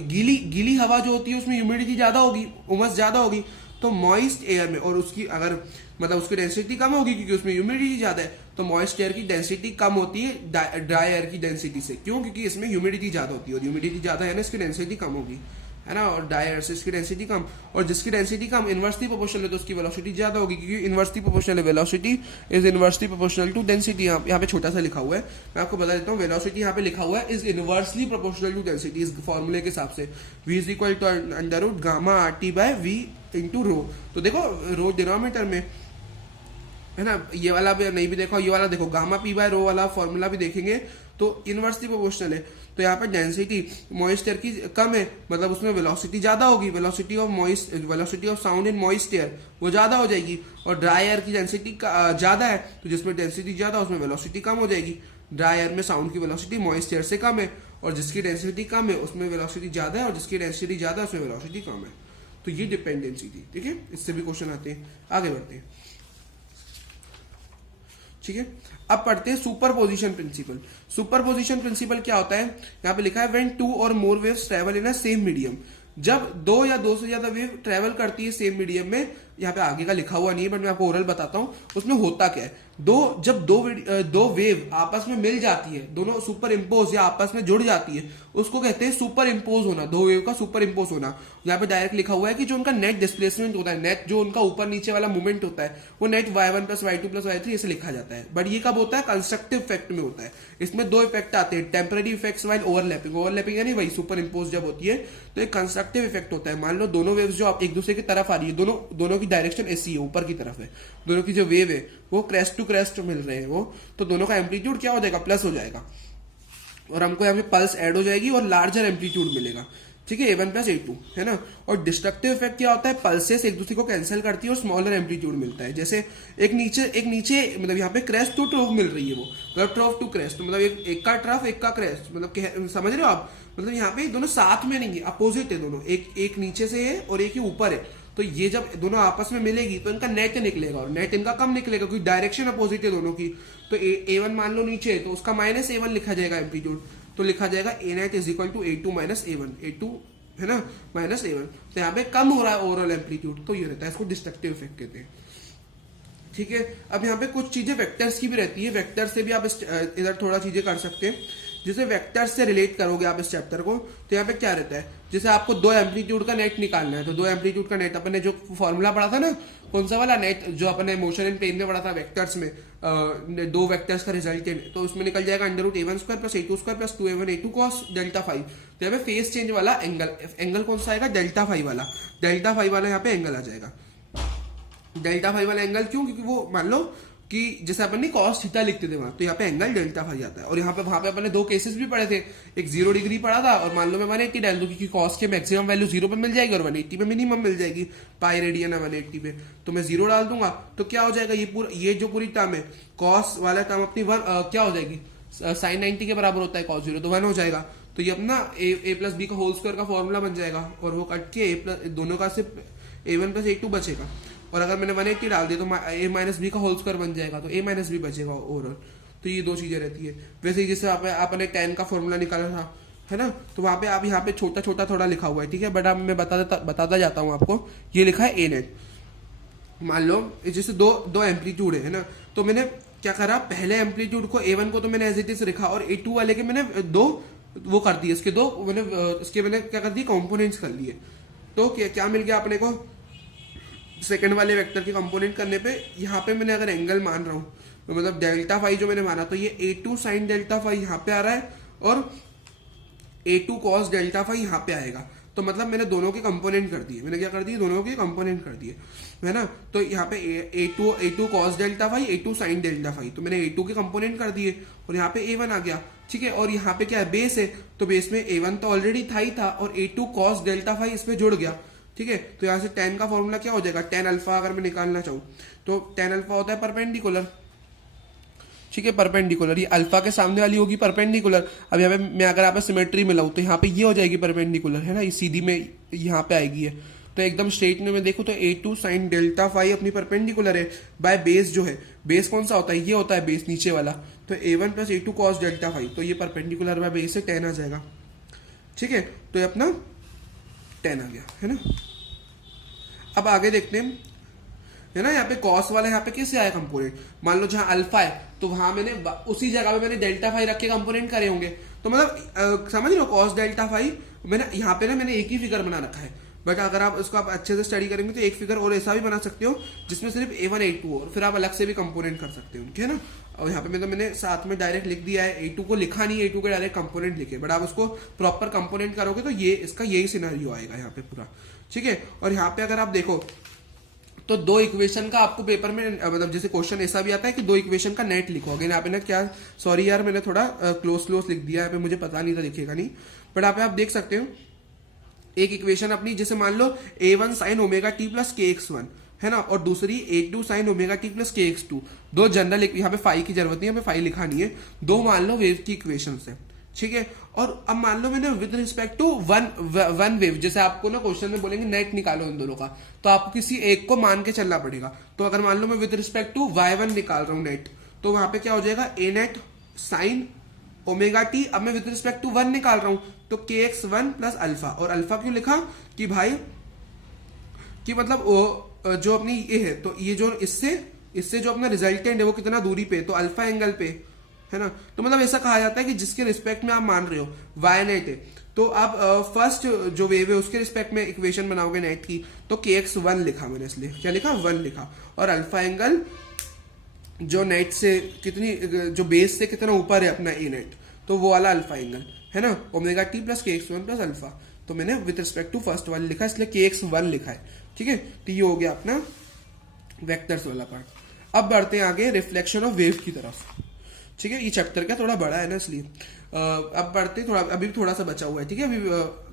गीली हवा जो होती है उसमें ह्यूमिडिटी ज्यादा होगी, उमस ज्यादा होगी। तो मॉइस्ट एयर में, और उसकी अगर मतलब उसकी डेंसिटी कम होगी क्योंकि उसमें ह्यूमिडिटी ज्यादा है, तो मॉइस्ट एयर की डेंसिटी कम होती है ड्राई एयर की डेंसिटी से। क्यों? क्योंकि इसमें ह्यूमिडिटी ज्यादा होती है, और ह्यूमिडिटी ज्यादा है ना, इसकी डेंसिटी कम होगी, है ना। और ड्राई एयर से इसकी डेंसिटी कम, और जिसकी डेंसिटी कम इनवर्सली प्रोपोर्शनल है तो उसकी वेलोसिटी ज्यादा होगी, क्योंकि इनवर्सली प्रोपोर्शनल है, velocity is inversely proportional to density. यहाँ पे छोटा सा लिखा हुआ है, मैं आपको बता देता हूँ। वेलोसिटी यहाँ पे लिखा हुआ है is inversely proportional to density, इस फॉर्मूले के हिसाब से। V is equal to under root gamma R T by V into rho. तो देखो रो डिनोमिनेटर में है ना, ये वाला भी नहीं भी देखो, ये वाला देखो, गामा पी बाय रो वाला फॉर्मूला भी देखेंगे तो इनवर्सली प्रोपोर्शनल है। तो यहाँ पे डेंसिटी मॉइस्ट एयर की कम है, मतलब उसमें वेलोसिटी ज्यादा होगी, velocity of sound in moist air वो ज्यादा हो जाएगी। और ड्राई एयर की डेंसिटी ज्यादा है, तो जिसमें डेंसिटी ज्यादा उसमें वेलोसिटी कम हो जाएगी। ड्राई एयर में साउंड की वेलोसिटी मॉइस्ट एयर से कम है, और जिसकी डेंसिटी कम है उसमें वेलोसिटी ज्यादा है, और जिसकी डेंसिटी ज्यादा है उसमें वेलोसिटी कम है। तो ये डिपेंडेंसी थी, ठीक है। इससे भी क्वेश्चन आते हैं, आगे बढ़ते हैं, ठीक है। अब पढ़ते हैं सुपरपोजिशन प्रिंसिपल। सुपरपोजिशन प्रिंसिपल क्या होता है, यहाँ पे लिखा है when two or more waves travel in a same medium. जब दो या दो से ज्यादा वेव ट्रेवल करती है सेम मीडियम में, यहाँ पे आगे का लिखा हुआ नहीं है बट मैं आपको ओरल बताता हूं, उसमें होता क्या है। जब दो वेव आपस में मिल जाती है, दोनों सुपर इम्पोज या आपस में जुड़ जाती है, उसको कहते हैं सुपर इम्पोज होना, दो वेव का सुपर इम्पोज होना। यहाँ पे डायरेक्ट लिखा हुआ है कि जो उनका नेट डिस्प्लेसमेंट होता है, नेट जो उनका ऊपर नीचे वाला मूवमेंट होता है, वो net y1 plus y2 plus y3 ऐसे लिखा जाता है। बट ये कब होता है, कंस्ट्रक्टिव इफेक्ट में होता है। इसमें दो इफेक्ट आते हैं, temporary effects while overlapping. Overlapping यानी वही सुपर इम्पोज जब होती है तो एक कंस्ट्रक्टिव इफेक्ट होता है। मान लो दोनों वेव्स जो आप एक दूसरे की तरफ आ रही है, दोनों की डायरेक्शन ऐसी है, ऊपर की तरफ है, दोनों की जो वेव है वो क्रेस्ट टू क्रेस्ट मिल रहे हैं वो, तो दोनों का एम्पलीट्यूड क्या हो जाएगा, प्लस हो जाएगा, और हमको यहाँ पे पल्स ऐड हो जाएगी और लार्जर एम्पलीट्यूड मिलेगा, ठीक है, A1 प्लस A2, है ना। और डिस्ट्रक्टिव इफेक्ट क्या होता है, पल्सेस एक दूसरे को कैंसिल करती है और स्मॉलर एम्पलीट्यूड मिलता है। जैसे एक नीचे मतलब यहाँ पे क्रेस्ट टू ट्रोफ मिल रही है, वो मतलब ट्रोफ टू क्रेस्ट, मतलब एक का ट्रफ एक का क्रेस्ट, मतलब समझ रहे हो आप, मतलब यहाँ पे दोनों साथ में नहीं है, अपोजिट है दोनों, एक नीचे से है और एक ही ऊपर है। तो ये जब दोनों आपस में मिलेगी तो इनका नेट निकलेगा, और नेट इनका कम निकलेगा क्योंकि डायरेक्शन अपोजिट है दोनों की। तो A1 मान लो नीचे है तो उसका माइनस A1 लिखा जाएगा एम्पलीट्यूड, तो लिखा जाएगा A net is equal to A2 minus A1, A2 है ना माइनस A1। तो यहाँ पे कम हो रहा है ओवरऑल एम्पलीट्यूड, तो ये रहता है, इसको डिस्ट्रक्टिव इफेक्ट कहते हैं, ठीक है। अब यहाँ पे कुछ चीजें वेक्टर्स की भी रहती है, वेक्टर से भी आप इधर थोड़ा चीजें कर सकते हैं। जिसे वेक्टर्स से रिलेट करोगे आप इस चैप्टर को, तो यहाँ पे क्या रहता है, जैसे आपको दो एम्पलीट्यूड का नेट निकालना है, तो दो एम्पलीट्यूड का नेट अपन ने जो फॉर्मूला पढ़ा था ना, कौन सा वाला नेट जो अपने मोशन एंड पेन में पढ़ा था वेक्टर्स में, दो वेक्टर्स का रिजल्टेंट, तो उसमें निकल जाएगा under root A1 square plus A2 square plus 2A1 A2 cos delta phi. तो यहाँ पे फेस चेंज वाला एंगल कौन सा आएगा, डेल्टा फाइव वाला, डेल्टा फाइव वाला यहाँ पे एंगल आ जाएगा। डेल्टा फाइव वाला एंगल क्यों, क्योंकि वो मान लो कि जैसे अपन ने कॉस थीटा लिखते थे वहां, तो यहाँ पे एंगल डेल्टा फाइव आता है। और यहाँ पे वहां पे अपन ने दो केसेस भी पढ़े थे, एक 0 डिग्री पढ़ा था, और मान लो मैं 180 डाल दूं क्योंकि कॉस के मैक्सिमम वैल्यू 0 पे मिल जाएगी और 180 पे मिनिमम मिल जाएगी, पाई रेडियन है 180 पे, तो मैं 0 डाल दूंगा तो क्या हो जाएगा, ये जो पूरी टर्म है कॉस वाला टर्म अपनी क्या हो जाएगी, साइन 90 के बराबर होता है कॉस 0, तो 1 हो जाएगा। तो ये अपना ए प्लस बी का होल स्क्वायर का फॉर्मूला बन जाएगा, और वो कट के दोनों का सिर्फ A1 प्लस A2 बचेगा। और अगर मैंने 180 डाल दिया तो A माइनस बी का होल स्क्वायर बन जाएगा, तो A माइनस बी बचेगा ओवरऑल। तो ये दो चीजें रहती है। वैसे ही जैसे आपने tan का फॉर्मूला निकाला था, है ना, तो वहां पे आप यहाँ पे छोटा छोटा थोड़ा लिखा हुआ है, ठीक है, बट अब मैं बताता जाता हूँ आपको। ये लिखा है A नेट, मान लो जैसे दो एम्पलीट्यूड है ना, तो मैंने क्या करा, पहले एम्पलीट्यूड को A1 को तो मैंने एज इट इज लिखा, और A2 वाले के मैंने दो वो कर दिए, इसके मैंने क्या कर दिए, कॉम्पोनेंट्स कर लिए। तो क्या मिल गया अपने को, सेकंड वाले वेक्टर के कंपोनेंट करने पे यहाँ पे मैंने अगर एंगल मान रहा हूँ, तो मतलब डेल्टा फाइव जो मैंने माना, तो ये A2 साइन डेल्टा फाइव यहाँ पे आ रहा है, और A2 कॉस डेल्टा फाइव यहाँ पे आएगा। तो मतलब मैंने दोनों के कंपोनेंट कर दिए, मैंने क्या कर दिए, दोनों के कंपोनेंट कर दिए, है ना। तो यहाँ पे A2 cos delta five, A2 sine delta phi, तो मैंने A2 के कंपोनेंट कर दिए, और यहाँ पे A1 आ गया, ठीक है। और यहाँ पे क्या है, बेस है, तो बेस में A1 तो ऑलरेडी था ही था, और A2 कॉस डेल्टा फाइव इसमें जुड़ गया, ठीक है। तो यहाँ से tan का फॉर्मूला क्या हो जाएगा, tan अल्फा अगर मैं निकालना चाहूँ तो tan अल्फा होता है परपेंडिकुलर, ठीक है, परपेंडिकुलर, ये अल्फा के सामने वाली होगी परपेंडिकुलर। अब यहाँ पे मैं अगर यहाँ पे सिमेट्री मिलाऊं तो यहाँ पे ये हो जाएगी परपेंडिकुलर, है ना, ये सीधी में यहाँ पे आएगी है, तो एकदम स्ट्रेट में मैं देखूँ तो A2 साइन डेल्टा फाइव अपनी परपेंडिकुलर है बाय बेस जो है, बेस कौन सा होता है, ये होता है बेस नीचे वाला, तो A1 plus A2 cos delta phi, तो ये परपेंडिकुलर बाय बेस से tan आ जाएगा, ठीक है। तो ये अपना tan आ गया, है ना। अब आगे देखते हैं, है ना, यहाँ पे कॉस वाला यहाँ पे कैसे आया कंपोनेंट, मान लो जहां अल्फा है तो वहां मैंने उसी जगह पे मैंने डेल्टा फाइव रख के कंपोनेंट करे होंगे, तो मतलब समझ लो कॉस डेल्टा फाइव मैंने यहाँ पे ना मैंने एक ही फिगर बना रखा है, बट अगर आप उसको आप अच्छे से स्टडी करेंगे तो एक फिगर और ऐसा भी बना सकते हो जिसमें सिर्फ A1 A2 और फिर आप अलग से भी कंपोनेंट कर सकते हो उनके, है ना। और यहाँ पे मैंने साथ में डायरेक्ट लिख दिया है, A2 को लिखा नहीं, A2 के डायरेक्ट कंपोनेंट लिखे, बट आप उसको प्रॉपर कंपोनेंट करोगे तो ये इसका यही सिनेरियो आएगा यहाँ पे पूरा, ठीक है। और यहाँ पे अगर आप देखो तो दो इक्वेशन का आपको पेपर में मतलब जैसे क्वेश्चन ऐसा भी आता है कि दो इक्वेशन का नेट लिखो, अगेन यहाँ पे ना क्या, सॉरी यार मैंने थोड़ा क्लोज लिख दिया यहाँ पे, मुझे पता नहीं था लिखेगा नहीं, बट यहाँ पे आप देख सकते हो एक इक्वेशन अपनी, जैसे मान लो A1 sine omega T plus KX1, है ना, और दूसरी A2 sine omega T plus KX2, दो जनरल, यहाँ पे फाई की जरूरत नहीं है, हमें फाई लिखा नहीं है, दो मान लो वेव की इक्वेशन है, ठीक है। और अब मान लो मैंने with respect to one wave, जैसे आपको ना क्वेश्चन में बोलेंगे नेट निकालो इन दोनों का, तो आपको किसी एक को मान के चलना पड़ेगा। तो अगर मान लो मैं विद रिस्पेक्ट टू y1 निकाल रहा हूं नेट, तो वहां पे क्या हो जाएगा a net sine omega T. अब मैं विद रिस्पेक्ट टू 1 निकाल रहा हूं, तो kx1 प्लस अल्फा। और अल्फा क्यों लिखा कि भाई कि मतलब वो जो अपनी ये है, तो ये जो इससे जो अपना रिजल्टेंट है वो कितना दूरी पे, तो अल्फा एंगल पे, है ना। तो मतलब ऐसा कहा जाता है कि जिसके रिस्पेक्ट में आप मान रहे हो वाई नेट है, तो आप फर्स्ट जो वेव है उसके रिस्पेक्ट में इक्वेशन बनाओगे नेट की, तो kx1 लिखा मैंने, इसलिए क्या लिखा 1 लिखा। और अल्फा एंगल जो नेट से कितनी, जो बेस से कितना ऊपर है अपना ए नेट, तो वो वाला अल्फा एंगल है ना, omega T plus kx1 plus alpha. तो मैंने विद रिस्पेक्ट टू फर्स्ट वाले लिखा, इसलिए kx1 लिखा है, ठीक है। तो ये हो गया अपना वेक्टर्स वाला पार्ट। अब बढ़ते हैं आगे रिफ्लेक्शन ऑफ वेव की तरफ, ठीक है। ये चैप्टर क्या थोड़ा बड़ा है ना, इसलिए अब बढ़ते थोड़ा, अभी थोड़ा सा बचा हुआ है, ठीक है अभी।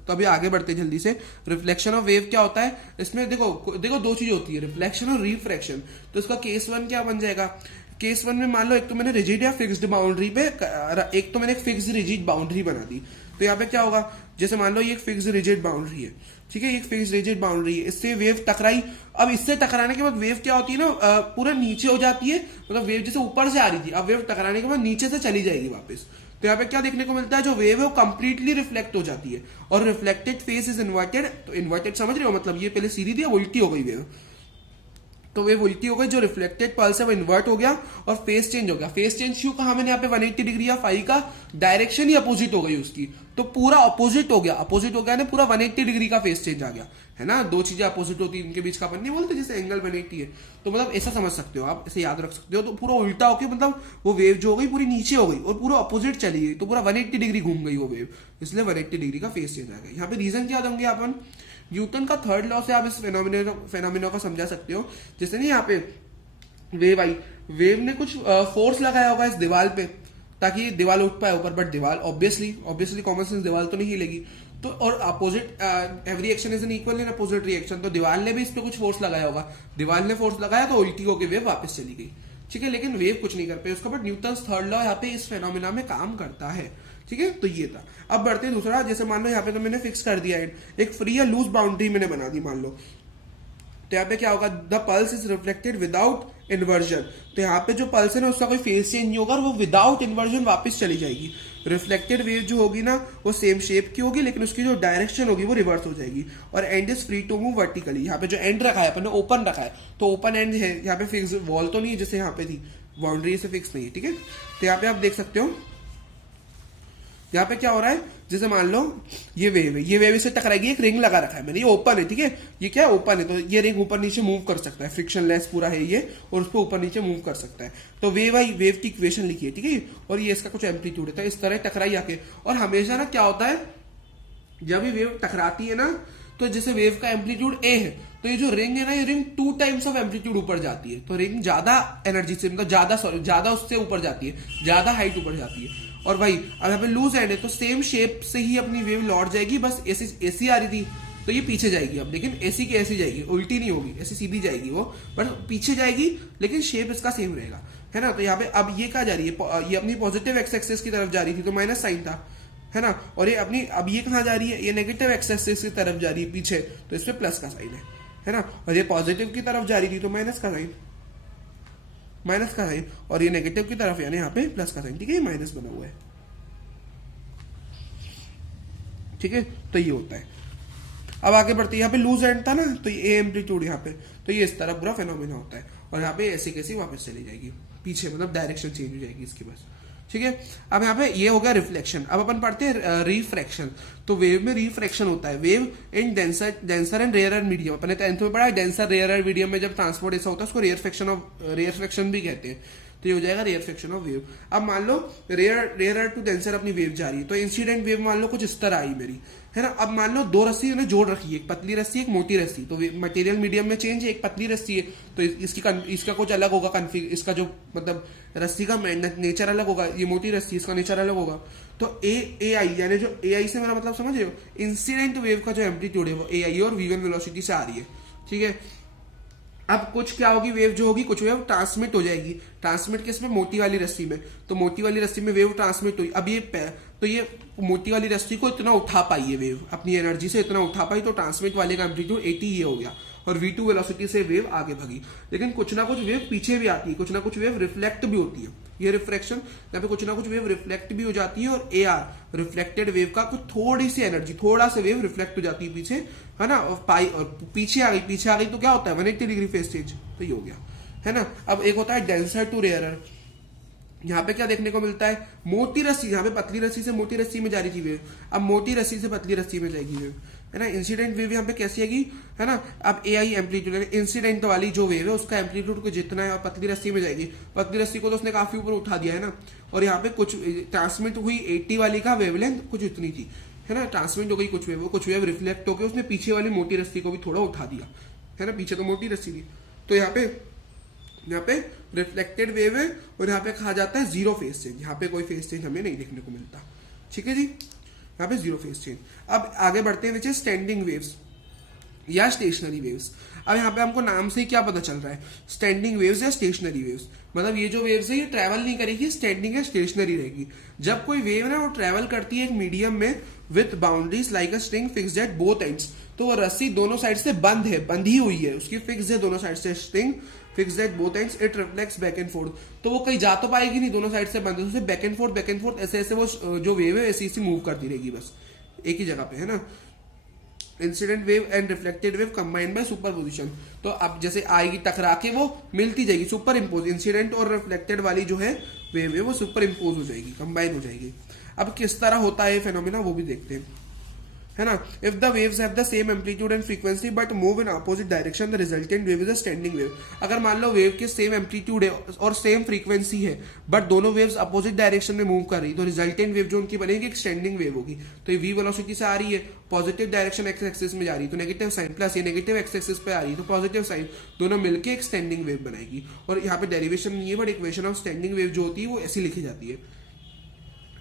तो अभी आगे बढ़ते हैं जल्दी से। रिफ्लेक्शन ऑफ वेव क्या होता है इसमें, देखो दो चीजें होती है, रिफ्लेक्शन और रिफ्रैक्शन। तो इसका केस 1 क्या बन जाएगा, केस 1 में मान लो एक तो मैंने रिजिड या फिक्स्ड बाउंड्री पे, एक तो मैंने एक फिक्स्ड रिजिड बाउंड्री बना दी। तो यहाँ पे क्या होगा, जैसे मान लो ये एक फिक्स्ड रिजिड बाउंड्री है, ठीक है, एक फिक्स्ड रिजिड बाउंड्री है, इससे वेव टकराई। अब इससे टकराने के बाद वेव क्या होती है ना, पूरा नीचे हो जाती है, मतलब वेव जैसे ऊपर से आ रही थी, अब वेव टकराने के बाद नीचे से चली जाएगी वापस। तो यहाँ पे क्या देखने को मिलता है, जो वेव है वो कंप्लीटली रिफ्लेक्ट हो जाती है, और रिफ्लेक्टेड फेस इज इन्वर्टेड। तो इन्वर्टेड समझ रहे हो, मतलब ये पहले सीधी थी, अब उल्टी हो गई वेव, तो वेव उल्टी हो गई, जो रिफ्लेक्टेड पल्स है वो इन्वर्ट हो गया और फेस चेंज हो गया। फेस चेंज क्यों कहा मैंने यहाँ पे 180 डिग्री, या फाई का डायरेक्शन ही अपोजिट हो गई उसकी, तो पूरा अपोजिट हो गया, अपोजिट हो गया ना, पूरा 180 डिग्री का फेस चेंज आ गया, है ना। दो चीजें अपोजिट होती है, इनके बीच का अपन नहीं बोलते जैसे एंगल 180 है, तो मतलब ऐसा समझ सकते हो आप, ऐसे याद रख सकते हो। तो पूरा उल्टा होकर मतलब वो वेव जो हो गई पूरी नीचे हो गई और पूरा अपोजिट चली गई, तो पूरा 180 डिग्री घूम गई वो वेव, इसलिए 180 डिग्री का फेस चेंज आ गया। यहाँ पे रीजन क्या देंगे अपन, न्यूटन का थर्ड लॉ से आप इस फेनोमिना को समझा सकते हो। जैसे नहीं यहाँ पे वेव आई, वेव ने कुछ फोर्स लगाया होगा इस दीवार पे ताकि दीवार उठ पाए ऊपर, बट दीवार ऑब्वियसली कॉमन सेंस दीवार तो नहीं हिलेगी। तो और opposite every action is an equal in opposite reaction, तो दीवार ने भी इस पे कुछ फोर्स लगाया होगा, दीवार ने फोर्स लगाया तो उल्टी होकर वेव वापस चली गई, ठीक है। लेकिन वेव कुछ नहीं कर पाई उसका, बट न्यूटन थर्ड लॉ यहाँ पे इस फेनोमिना में काम करता है, ठीक है। तो ये था। अब बढ़ते हैं दूसरा, जैसे मान लो यहाँ पे तो मैंने फिक्स कर दिया है, एक फ्री या लूज बाउंड्री मैंने बना दी मान लो, तो यहाँ पे क्या होगा, the pulse is reflected without inversion. तो यहाँ पे जो पल्स है ना उसका कोई फेस चेंज नहीं होगा और वो विदाउट इन्वर्जन वापस चली जाएगी। रिफ्लेक्टेड वेव जो होगी ना वो सेम शेप की होगी, लेकिन उसकी जो डायरेक्शन होगी वो रिवर्स हो जाएगी। और end is free to move vertically. यहाँ पे जो एंड रखा है अपन ने ओपन रखा है, तो ओपन एंड है, यहाँ पे फिक्स वॉल तो नहीं है जैसे यहाँ पे थी, बाउंड्री से फिक्स नहीं है, ठीक है। तो यहाँ पे आप देख सकते हो यहाँ पे क्या हो रहा है, जैसे मान लो ये वेव है, ये वेव से टकराएगी, एक रिंग लगा रखा है मैंने, ये ओपन है, ठीक है, ये क्या ओपन है, तो ये रिंग ऊपर नीचे मूव कर सकता है, फ्रिक्शनलेस पूरा है ये, और उस पर ऊपर नीचे मूव कर सकता है। तो वेव आई, वेव की इक्वेशन लिखी है, ठीक है, और ये इसका कुछ एम्पलीट्यूड है, तो इस तरह टकराई आके। और हमेशा ना क्या होता है, जब भी वेव टकराती है ना, तो जैसे वेव का एम्पलीट्यूड ए है, तो ये जो रिंग है ना, ये रिंग 2 टाइम्स ऑफ एम्पलीट्यूड ऊपर जाती है, तो रिंग ज्यादा एनर्जी से, मतलब ज्यादा उससे ऊपर जाती है, ज्यादा हाइट ऊपर जाती है। और भाई अब यहाँ पे लूज एंड है, तो सेम शेप से ही अपनी वेव लौट जाएगी, बस ऐसी आ रही थी तो ये पीछे जाएगी अब, लेकिन ऐसी की ऐसी जाएगी, उल्टी नहीं होगी, ऐसी सीधी जाएगी वो, बट पीछे जाएगी, लेकिन शेप इसका सेम रहेगा, है ना। तो यहाँ पे अब ये कहाँ जा रही है, ये अपनी पॉजिटिव एक्स एक्सिस की तरफ जा रही थी, तो माइनस साइन था, है ना। और ये अपनी अब ये कहाँ जा रही है, ये नेगेटिव एक्स एक्सिस की तरफ जा रही है पीछे, तो इसमें प्लस का साइन है ना। और ये पॉजिटिव की तरफ जा रही थी तो माइनस का साइन, और ये नेगेटिव की तरफ यानी यहाँ पे प्लस का साइन, ठीक है, माइनस बना हुआ है, ठीक है। तो ये होता है। अब आगे बढ़ते हैं, यहाँ पे लूज एंड था ना, तो ये ए एम्पलीट्यूड यहाँ पे, तो ये इस तरह पूरा फेनोमेना होता है, और यहाँ पे ऐसी कैसी वापस चली जाएगी पीछे, मतलब डायरेक्शन चेंज हो जाएगी इसकी बस, ठीक है। अब यहाँ पे ये हो गया रिफ्लेक्शन। अब अपन पढ़ते हैं रिफ्रैक्शन। तो वेव में रिफ्रैक्शन होता है, wave in denser and rarer medium, अपने 10th में पढ़ा है, डेंसर रेयरर मीडियम में जब ट्रांसपोर्ट ऐसा होता है उसको रेयरफेक्शन भी कहते हैं, तो ये हो जाएगा रेयरफेक्शन ऑफ वेव। अब मान लो रेयरर टू डेंसर अपनी वेव जा रही है, तो इंसिडेंट वेव मान लो कुछ इस तरह आई मेरी, है ना। अब मान लो 2 रस्सी ने जोड़ रखी है, एक पतली रस्सी एक मोटी रस्सी, तो मटेरियल मीडियम में चेंज है, एक पतली रस्सी है तो इसका कुछ अलग होगा कन्फिग, इसका जो मतलब रस्सी का नेचर अलग होगा, ये मोटी रस्सी इसका नेचर अलग होगा। तो ए आई यानी जो ए आई से मेरा मतलब समझ रहे हो, इंसिडेंट वेव का जो एम्पलीट्यूड है वो ए आई और वी1 वेलोसिटी से आ रही है, ठीक है। अब कुछ क्या होगी, वेव जो होगी, कुछ वेव ट्रांसमिट हो जाएगी। ट्रांसमिट किस में, मोटी वाली रस्सी में। तो मोटी वाली रस्सी में वेव ट्रांसमिट हुई। अब तो ये मोटी वाली रस्सी को इतना उठा पाई है वेव, अपनी एनर्जी से इतना उठा पाई, तो ट्रांसमिट वाले का एम्पलीट्यूड 80 ये हो गया, और v2 वेलोसिटी से वेव आगे भगी। लेकिन कुछ ना कुछ वेव पीछे भी आती है, कुछ ना कुछ वेव रिफ्लेक्ट भी होती है। ये रिफ्लेक्शन, यहाँ पे कुछ ना कुछ वेव रिफ्लेक्ट भी हो जाती है, और AR रिफ्लेक्टेड वेव का कुछ थोड़ी सी एनर्जी, थोड़ा सा वेव रिफ्लेक्ट हो जाती है पीछे, है ना, और पाई और पीछे आ गई तो क्या होता है 180 डिग्री फेज चेंज, तो ये हो गया, है ना। अब एक होता है डेंसर टू रेयरर। यहाँ पे क्या देखने को मिलता है, मोटी रस्सी, यहाँ पे पतली रस्सी से मोटी रस्सी में जा रही थी वेव, अब मोटी रस्सी से पतली रस्सी में जाएगी वेव, है ना। इंसिडेंट वेव यहाँ पे कैसी आएगी, है ना। अब AI एम्पलीट्यूड, इंसिडेंट वाली जो वेव है उसका एम्पलीट्यूड को जितना है, और पतली रस्सी में जाएगी। पतली रस्सी को तो उसने काफी ऊपर उठा दिया है ना, और यहाँ पे कुछ ट्रांसमिट हुई 80 वाली का वेवलेंथ कुछ इतनी थी, है ना। ट्रांसमिट हो गई कुछ वेव रिफ्लेक्ट होकर उसने पीछे वाली मोटी रस्सी को भी थोड़ा उठा दिया, है ना। पीछे तो मोटी रस्सी थी, तो यहाँ पे रिफ्लेक्टेड वेव है, और यहाँ पे कहा जाता है जीरो फेज चेंज। यहाँ पे कोई फेज चेंज हमें नहीं देखने को मिलता, ठीक है जी। यहाँ पे जीरो फेज चेंज। अब आगे बढ़ते हैं, विच इज स्टैंडिंग वेव्स या स्टेशनरी वेव्स। अब यहाँ पे हमको नाम से ही क्या पता चल रहा है, स्टैंडिंग वेव्स या स्टेशनरी वेव्स। मतलब ये जो वेव्स है ये ट्रैवल नहीं करेगी, स्टैंडिंग या स्टेशनरी रहेगी। जब कोई वेव ना वो ट्रैवल करती है एक मीडियम में with boundaries like a string fixed at both ends, तो वो रस्सी दोनों साइड से बंधी हुई है, उसकी फिक्स है दोनों साइड से, string fixed at both ends, it reflects back and fourth. तो वो कहीं जा तो पाएगी नहीं, दोनों साइड से बंद है, उसे बैक एंड फोर्थ ऐसे ऐसे वो जो वेव है ऐसी मूव करती रहेगी बस एक ही जगह पे, है ना। Incident wave and reflected wave combined by superposition. तो अब जैसे आएगी टकरा के वो मिलती जाएगी, सुपर इम्पोज। इंसिडेंट और रिफ्लेक्टेड वाली जो है वेव है वो सुपर इम्पोज हो जाएगी, कंबाइन हो जाएगी। अब किस तरह होता है फेनोमेना वो भी देखते हैं, है ना। If the waves have the same amplitude and frequency but move in opposite direction, the resultant wave is a standing wave. अगर मान लो वेव के सेम एम्पलीट्यूड है और सेम फ्रीक्वेंसी है, बट दोनों वेव्स अपोजिट डायरेक्शन में मूव कर रही, तो रिजल्टेंट वेव जो उनकी बनेगी एक स्टैंडिंग वेव होगी। तो ये v वेलोसिटी से आ रही है, पॉजिटिव डायरेक्शन एक्स एक्सिस में जा रही है, तो नेगेटिव साइन, प्लस ये नेगेटिव एक्स एक्सिस पे आ रही है, तो पॉजिटिव साइन, दोनों मिलकर एक स्टैंडिंग वेव बनाएगी। और यहाँ पे डेरिवेशन नहीं है, but equation of standing wave जो होती है वो ऐसी लिखी जाती है,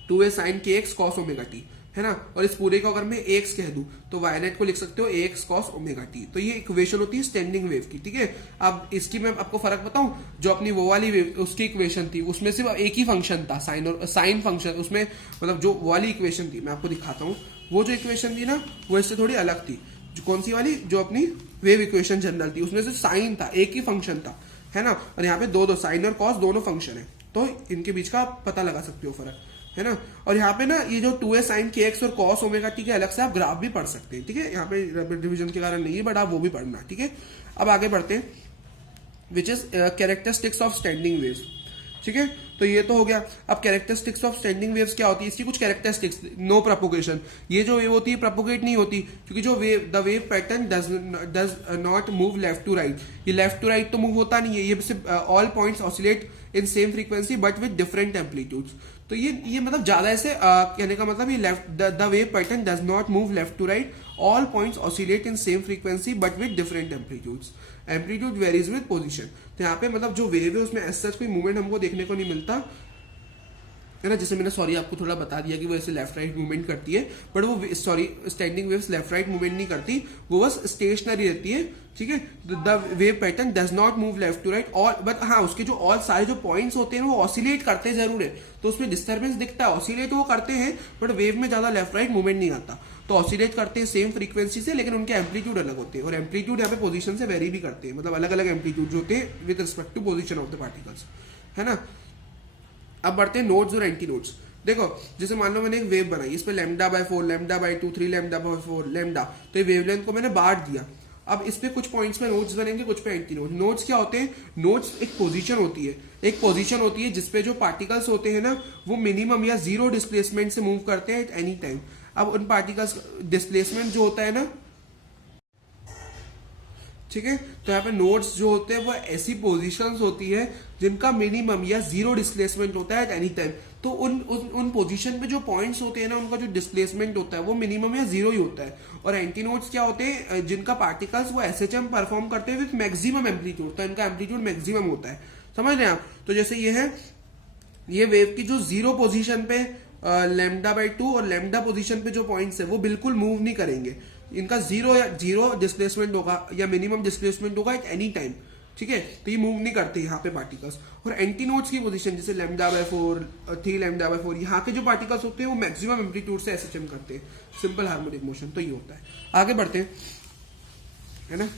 2a sin kx cos omega T, है ना। और इस पूरे को अगर मैं ax कह दूं तो y नेट को लिख सकते हो ax cos ओमेगा टी। तो ये इक्वेशन होती है स्टैंडिंग वेव की, ठीक है। अब इसकी मैं आपको फर्क बताऊं, जो अपनी वो वाली वेव उसकी इक्वेशन थी उसमें सिर्फ एक ही फंक्शन था, साइन फंक्शन, उसमें मतलब जो वाली इक्वेशन थी मैं आपको दिखाता हूँ, वो जो इक्वेशन थी ना वो इससे थोड़ी अलग थी। जो कौन सी वाली, जो अपनी वेव इक्वेशन जनरल थी, उसमें से साइन था, एक ही फंक्शन था, है ना। और यहाँ पे दो साइन और कॉस दोनों फंक्शन है, तो इनके बीच का आप पता लगा सकते हो फर्क, है ना। और यहाँ पे ना ये जो 2a sin kx और cos ओमेगा टी के अलग से आप ग्राफ भी पढ़ सकते हैं, ठीक है। यहाँ पे डिवीजन के कारण नहीं है, बट आप वो भी पढ़ना, ठीक है। अब आगे बढ़ते हैं, which is characteristics of standing waves, ठीक है। तो ये तो हो गया। अब कैरेक्टरिस्टिक्स ऑफ स्टैंडिंग वेव्स क्या होती है, इसकी कुछ कैरेक्टरिस्टिक्स, नो प्रोपोगेशन। ये जो वेव होती है प्रोपोगेट नहीं होती, क्योंकि जो the wave pattern does not move left to right. ये लेफ्ट टू राइट तो मूव होता नहीं है, ये सिर्फ all points oscillate in same frequency but with different amplitudes. तो ये मतलब ज्यादा ऐसे कहने का मतलब ये left the wave pattern does not move left to right, all points oscillate in same frequency but with different amplitudes, amplitude varies with position. तो यहाँ पे मतलब जो वेव है उसमें ऐसा कोई मूवमेंट हमको देखने को नहीं मिलता, है ना। जैसे मैंने सॉरी आपको थोड़ा बता दिया कि वो ऐसे लेफ्ट राइट मूवमेंट करती है, बट वो standing waves left right movement नहीं करती, वो बस स्टेशनरी रहती है, ठीक है। The wave pattern does not move left to right all, but हाँ उसके जो ऑल सारे जो पॉइंट्स होते हैं वो ऑसिलेट करते जरूर है, तो उसमें डिस्टर्बेंस दिखता है, ऑसिलेट वो करते हैं, बट वेव में ज्यादा लेफ्ट राइट मूवमेंट नहीं आता। तो ऑसिलेट करते हैं सेम फ्रीक्वेंसी से, लेकिन उनके एम्पलीट्यूड अलग होते हैं, और एम्पलीट्यूड यहाँ पे पोजीशन से वेरी भी करते हैं, मतलब अलग अलग एम्पलीट्यूड होते हैं with respect to position of the particles, है ना। अब बढ़ते हैं नोड्स और एंटी नोड्स। देखो जैसे मान लो मैंने एक वेव बनाई, इस पे λ/4, λ/2, 3 λ/4 लैम्डा, तो ये वेवलेंथ को मैंने बांट दिया। अब इस पे कुछ पॉइंट्स पे नोड्स बनेंगे, कुछ पे एंटी नोड्स। नोड्स क्या होते हैं, नोड्स एक पोजीशन होती है, जिसपे जो पार्टिकल्स होते हैं ना वो मिनिमम या जीरो डिस्प्लेसमेंट से मूव करते हैं एट एनी टाइम। अब उन पार्टिकल्स डिस्प्लेसमेंट जो होता है ना, ठीक है, तो यहाँ पे नोड्स जो होते हैं वो ऐसी पोजीशंस होती है जिनका मिनिमम या जीरो डिस्प्लेसमेंट होता है एट एनी टाइम। तो उन पोजीशन पे जो पॉइंट्स होते हैं ना उनका जो डिस्प्लेसमेंट होता है वो मिनिमम या जीरो ही होता है। और एंटी नोड्स क्या होते हैं, जिनका पार्टिकल्स वो एसएचएम परफॉर्म करते हैं विद मैक्सिमम एम्पलीट्यूड, तो इनका एम्पलीट्यूड मैक्सिमम होता है, समझ रहे हैं आप। तो जैसे ये है, ये वेव की जो जीरो पोजीशन पे λ/2 और लैम्डा पोजीशन पे जो पॉइंट्स है वो बिल्कुल मूव नहीं करेंगे, इनका जीरो डिस्प्लेसमेंट होगा या मिनिमम डिस्प्लेसमेंट होगा एट एनी टाइम, ठीक है, तो ये मूव नहीं करते यहाँ पे पार्टिकल्स। और एंटी नोड्स की पोजीशन जैसे लैम्डा बाय 4, 3 लैम्डा बाय 4, यहाँ के जो पार्टिकल्स होते हैं वो मैक्सिमम एम्पलीट्यूड से एसएचएम करते हैं, सिंपल हार्मोनिक मोशन। तो ये होता है। आगे बढ़ते हैं, है ना,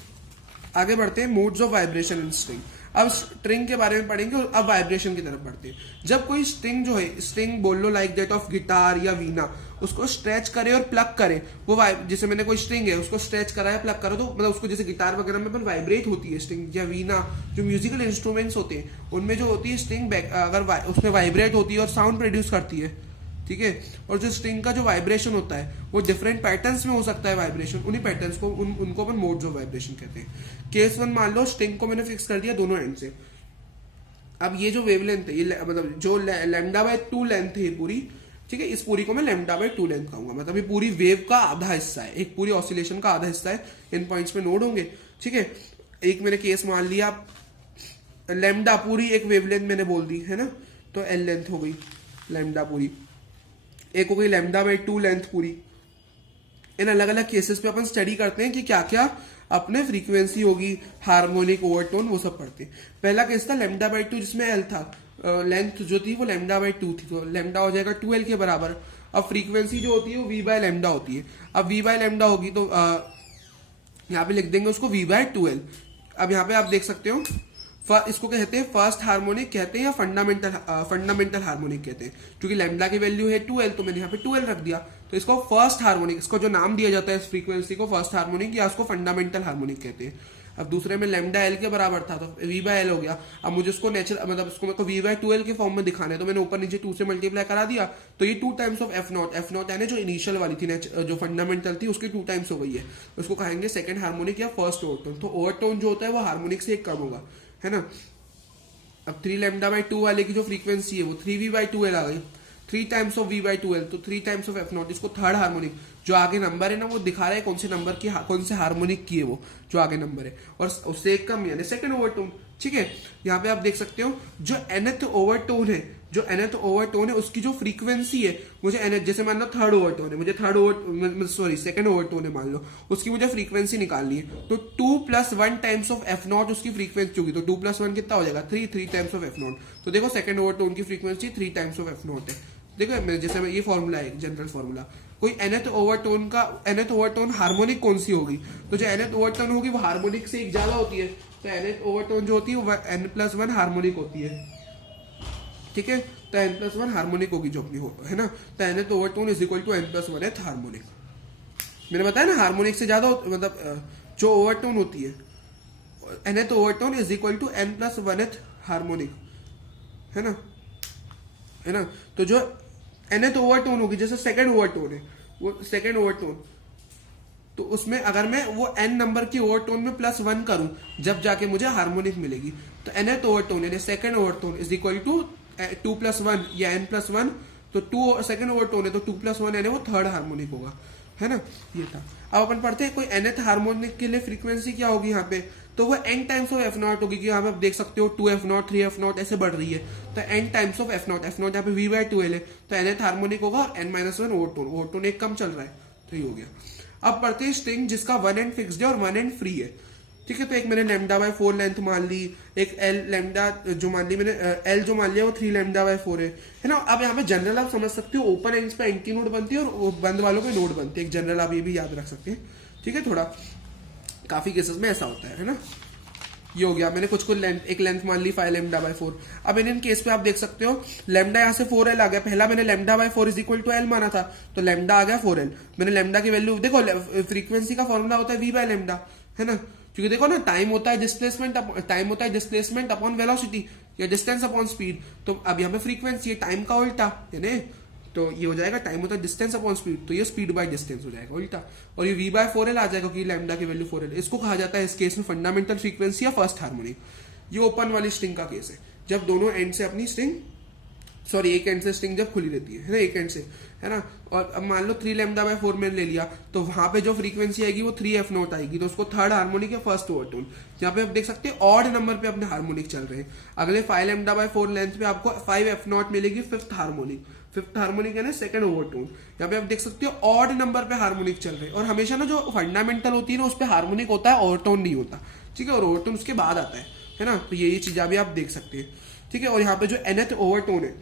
आगे बढ़ते हैं modes of vibration in string. अब स्ट्रिंग के बारे में पढ़ेंगे और अब वाइब्रेशन की तरफ बढ़ते हैं। जब कोई स्ट्रिंग जो है, स्ट्रिंग बोल लो लाइक दैट ऑफ गिटार या वीणा, उसको स्ट्रेच करे और प्लग करे, वो जैसे मैंने कोई स्ट्रिंग है उसको स्ट्रेच करा है, प्लग करो, तो मतलब उसको जैसे गिटार वगैरह में वाइब्रेट होती है स्ट्रिंग, या वीणा जो म्यूजिकल इंस्ट्रूमेंट्स होते हैं उनमें जो होती है स्ट्रिंग अगर उसमें वाइब्रेट होती है और साउंड प्रोड्यूस करती है, ठीक है। और जो स्ट्रिंग का जो वाइब्रेशन होता है वो डिफरेंट पैटर्न्स में हो सकता है वाइब्रेशन, उन्हीं पैटर्न्स को उनको अपन मोड्स ऑफ वाइब्रेशन कहते हैं। केस 1 मान लो स्ट्रिंग को मैंने फिक्स कर दिया दोनों एंड से। अब ये जो वेवलेंथ है, ये मतलब जो लैम्डा बाय 2 लेंथ है पूरी, ठीक है, इस पूरी को मैं लैम्डा बाय 2 लेंथ कहूंगा। मतलब ये पूरी वेव का आधा हिस्सा है, एक पूरी ऑसिलेशन का आधा हिस्सा है। इन पॉइंट्स पे नोड होंगे, ठीक है। एक मैंने केस मान लिया, लैम्डा पूरी एक वेवलेंथ मैंने बोल दी, है ना, तो एल लेंथ हो गई लैम्डा पूरी। एक हो गई लैम्डा बाय 2 लेंथ पूरी। इन अलग अलग केसेस पे अपन स्टडी करते हैं कि क्या क्या अपने फ्रीक्वेंसी होगी, हार्मोनिक, ओवरटोन, वो सब पढ़ते हैं। पहला केस था लैम्डा बाय 2 जिसमें एल था, लेंथ जो थी वो लैम्डा बाय 2 थी, तो लैम्डा हो जाएगा 2L के बराबर। अब फ्रीक्वेंसी जो होती है वो V बाय लैम्डा होती है। अब V बाय लैम्डा होगी तो यहाँ पे लिख देंगे उसको V बाय 2L। अब यहाँ पे आप देख सकते हो इसको कहते हैं फर्स्ट हार्मोनिक कहते हैं या फंडामेंटल हार्मोनिक कहते हैं। क्योंकि लैम्डा की वैल्यू है 2L तो मैंने यहाँ पे 2L रख दिया, तो इसको फर्स्ट हार्मोनिक, इसको जो नाम दिया जाता है इस फ्रीक्वेंसी को फर्स्ट हार्मोनिक या उसको फंडामेंटल हार्मोनिक कहते हैं। अब दूसरे में लैम्डा एल के बराबर था तो V बाय एल हो गया। अब मुझे उसको नेचुरल मतलब उसको मेरे को V बाय 2L के फॉर्म में दिखाना है, तो मैंने ऊपर नीचे 2 से मल्टीप्लाई करा दिया, तो ये 2 टाइम्स ऑफ एफ नॉट यानी जो इनिशियल वाली थी जो फंडामेंटल थी उसकी 2 टाइम्स हो गई है। उसको कहेंगे सेकंड हार्मोनिक या फर्स्ट ओवरटोन। तो ओवरटोन जो होता है वो हार्मोनिक से एक कम होगा, है ना। अब 3 लैम्डा बाय 2 वाले की जो फ्रीक्वेंसी है वो 3V बाय 2L आ गई, 3 times of V bye 2L, तो 3 टाइम्स ऑफ एफ नॉट। इसको थर्ड हार्मोनिक, जो आगे नंबर है ना वो दिखा रहा है कौन से नंबर की कौन से हार्मोनिक की है वो जो आगे नंबर है, और उससे एक कम यानी सेकंड ओवरटोन, ठीक है। यहाँ पे आप देख सकते हो जो nth ओवरटोन है, जो nth ओवरटोन है उसकी जो फ्रीक्वेंसी है, मुझे nth जैसे मान लो थर्ड ओवरटोन है, मुझे सेकंड ओवरटोन है मान लो, उसकी मुझे फ्रीक्वेंसी निकालनी है, तो 2 + 1 टाइम्स ऑफ एफ नॉट उसकी फ्रीक्वेंसी होगी, तो 2 + 1 कितना हो जाएगा 3 टाइम्स ऑफ एफ नॉट। तो देखो सेकंड ओवरटोन की frequency 3 times of f not है। देखो जैसे मैं ये फॉर्मूला है जनरल फॉर्मूला, कोई nth ओवरटोन हार्मोनिक कौन सी होगी, तो जो nth ओवरटोन होगी वो हार्मोनिक से एक ज्यादा होती है, तो nth ओवरटोन जो होती है वो n+1 हार्मोनिक होती है, ठीक है। तो n+1 हार्मोनिक होगी जो अपनी है ना, तो nth ओवरटोन = n+1th हार्मोनिक। मैंने बताया ना हार्मोनिक से ज्यादा मतलब जो ओवरटोन होती है nth ओवरटोन = n+1th हार्मोनिक, है ना। तो जो nth ओवरटोन होगी, जैसे सेकंड ओवरटोन है वो सेकंड ओवरटोन, तो उसमें अगर मैं वो n नंबर की ओवरटोन में +1 करूं जब जाके मुझे हार्मोनिक मिलेगी, तो nth ओवरटोन यानी सेकंड ओवरटोन = 2 + 1 या n+1, तो 2 सेकंड ओवरटोन है तो 2 + 1 यानी वो थर्ड हार्मोनिक होगा, है ना। ये था। अब अपन पढ़ते हैं कोई nth हार्मोनिक के लिए फ्रीक्वेंसी क्या होगी यहाँ पे, तो वो n times of f not होगी, कि यहाँ पे आप देख सकते हो 2 f0 3 f0 ऐसे बढ़ रही है, तो n times of f not यहाँ पे V बाय 2L है, तो nth हार्मोनिक होगा और n-1 ओवरटोन एक कम चल रहा है, तो ये हो गया। अब पढ़ते हैं स्ट्रिंग जिसका 1 एंड फिक्स्ड है और 1 एंड फ्री है, ठीक है। तो एक मैंने लैम्डा बाय 4 लेंथ मान ली, एक एल लैम्डा जो मान ली मैंने एल जो मान लिया वो 3 लैम्डा बाय 4 है ना। अब यहाँ पे जनरल आप समझ सकते हो, ओपन एंड्स पे एंटी नोड बनती है और बंद वालों पे नोड बनते हैं, एक जनरल आप ये भी याद रख सकते हैं, ठीक है। थोड़ा काफी केसेस में ऐसा होता है ना। ये हो गया, मैंने कुछ एक लेंथ मान ली 5 लैम्डा बाय 4। अब इन केस पे आप देख सकते हो लैम्डा यहाँ से 4L आ गया, पहला मैंने लैम्डा बाय 4 = L माना था, तो लैम्डा आ गया 4L। मैंने लैम्डा की वैल्यू देखो, फ्रीक्वेंसी का फॉर्मूला होता है V बाय लैम्डा, है ना। क्योंकि देखो ना टाइम होता है डिस्प्लेसमेंट अपॉन वेलोसिटी या डिस्टेंस अपॉन स्पीड, तो अब यहाँ पे फ्रीक्वेंसी है टाइम का उल्टा, यानी तो ये हो जाएगा टाइम होता है डिस्टेंस अपॉन स्पीड, तो ये स्पीड बाय डिस्टेंस हो जाएगा उल्टा, और ये V बाय 4L आ जाएगा क्योंकि लैम्डा की वैल्यू 4L। इसको कहा जाता है इस केस में फंडामेंटल फ्रीक्वेंसी या फर्स्ट हार्मोनिक। ये ओपन वाली स्ट्रिंग का केस है, जब दोनों एंड से अपनी स्ट्रिंग एक एंड से स्ट्रिंग जब खुली रहती है ना, एक एंड से, है ना। और अब मान लो 3 लैम्डा बाय 4 मैंने ले लिया, तो वहां पे जो फ्रीक्वेंसी आएगी वो 3 f0 आएगी, तो उसको थर्ड हार्मोनिक या फर्स्ट ओवरटोन। यहाँ पे आप देख सकते हैं ऑड नंबर पे अपने हार्मोनिक चल रहे हैं। अगले 5 लैम्डा बाय 4 लेंथ पे आपको 5 f0 मिलेगी, फिफ्थ हार्मोनिक यानी सेकंड ओवरटोन। यहाँ पे आप देख सकते हो ऑड नंबर पे हार्मोनिक चल रहे हैं, और हमेशा ना जो फंडामेंटल होती है ना उस पर हार्मोनिक होता है, ओवरटोन नहीं होता, ठीक है। और ओवरटोन उसके बाद आता है, है ना। तो ये चीज़ें भी आप देख सकते हैं, ठीक है। और यहाँ पे जो nth ओवरटोन है,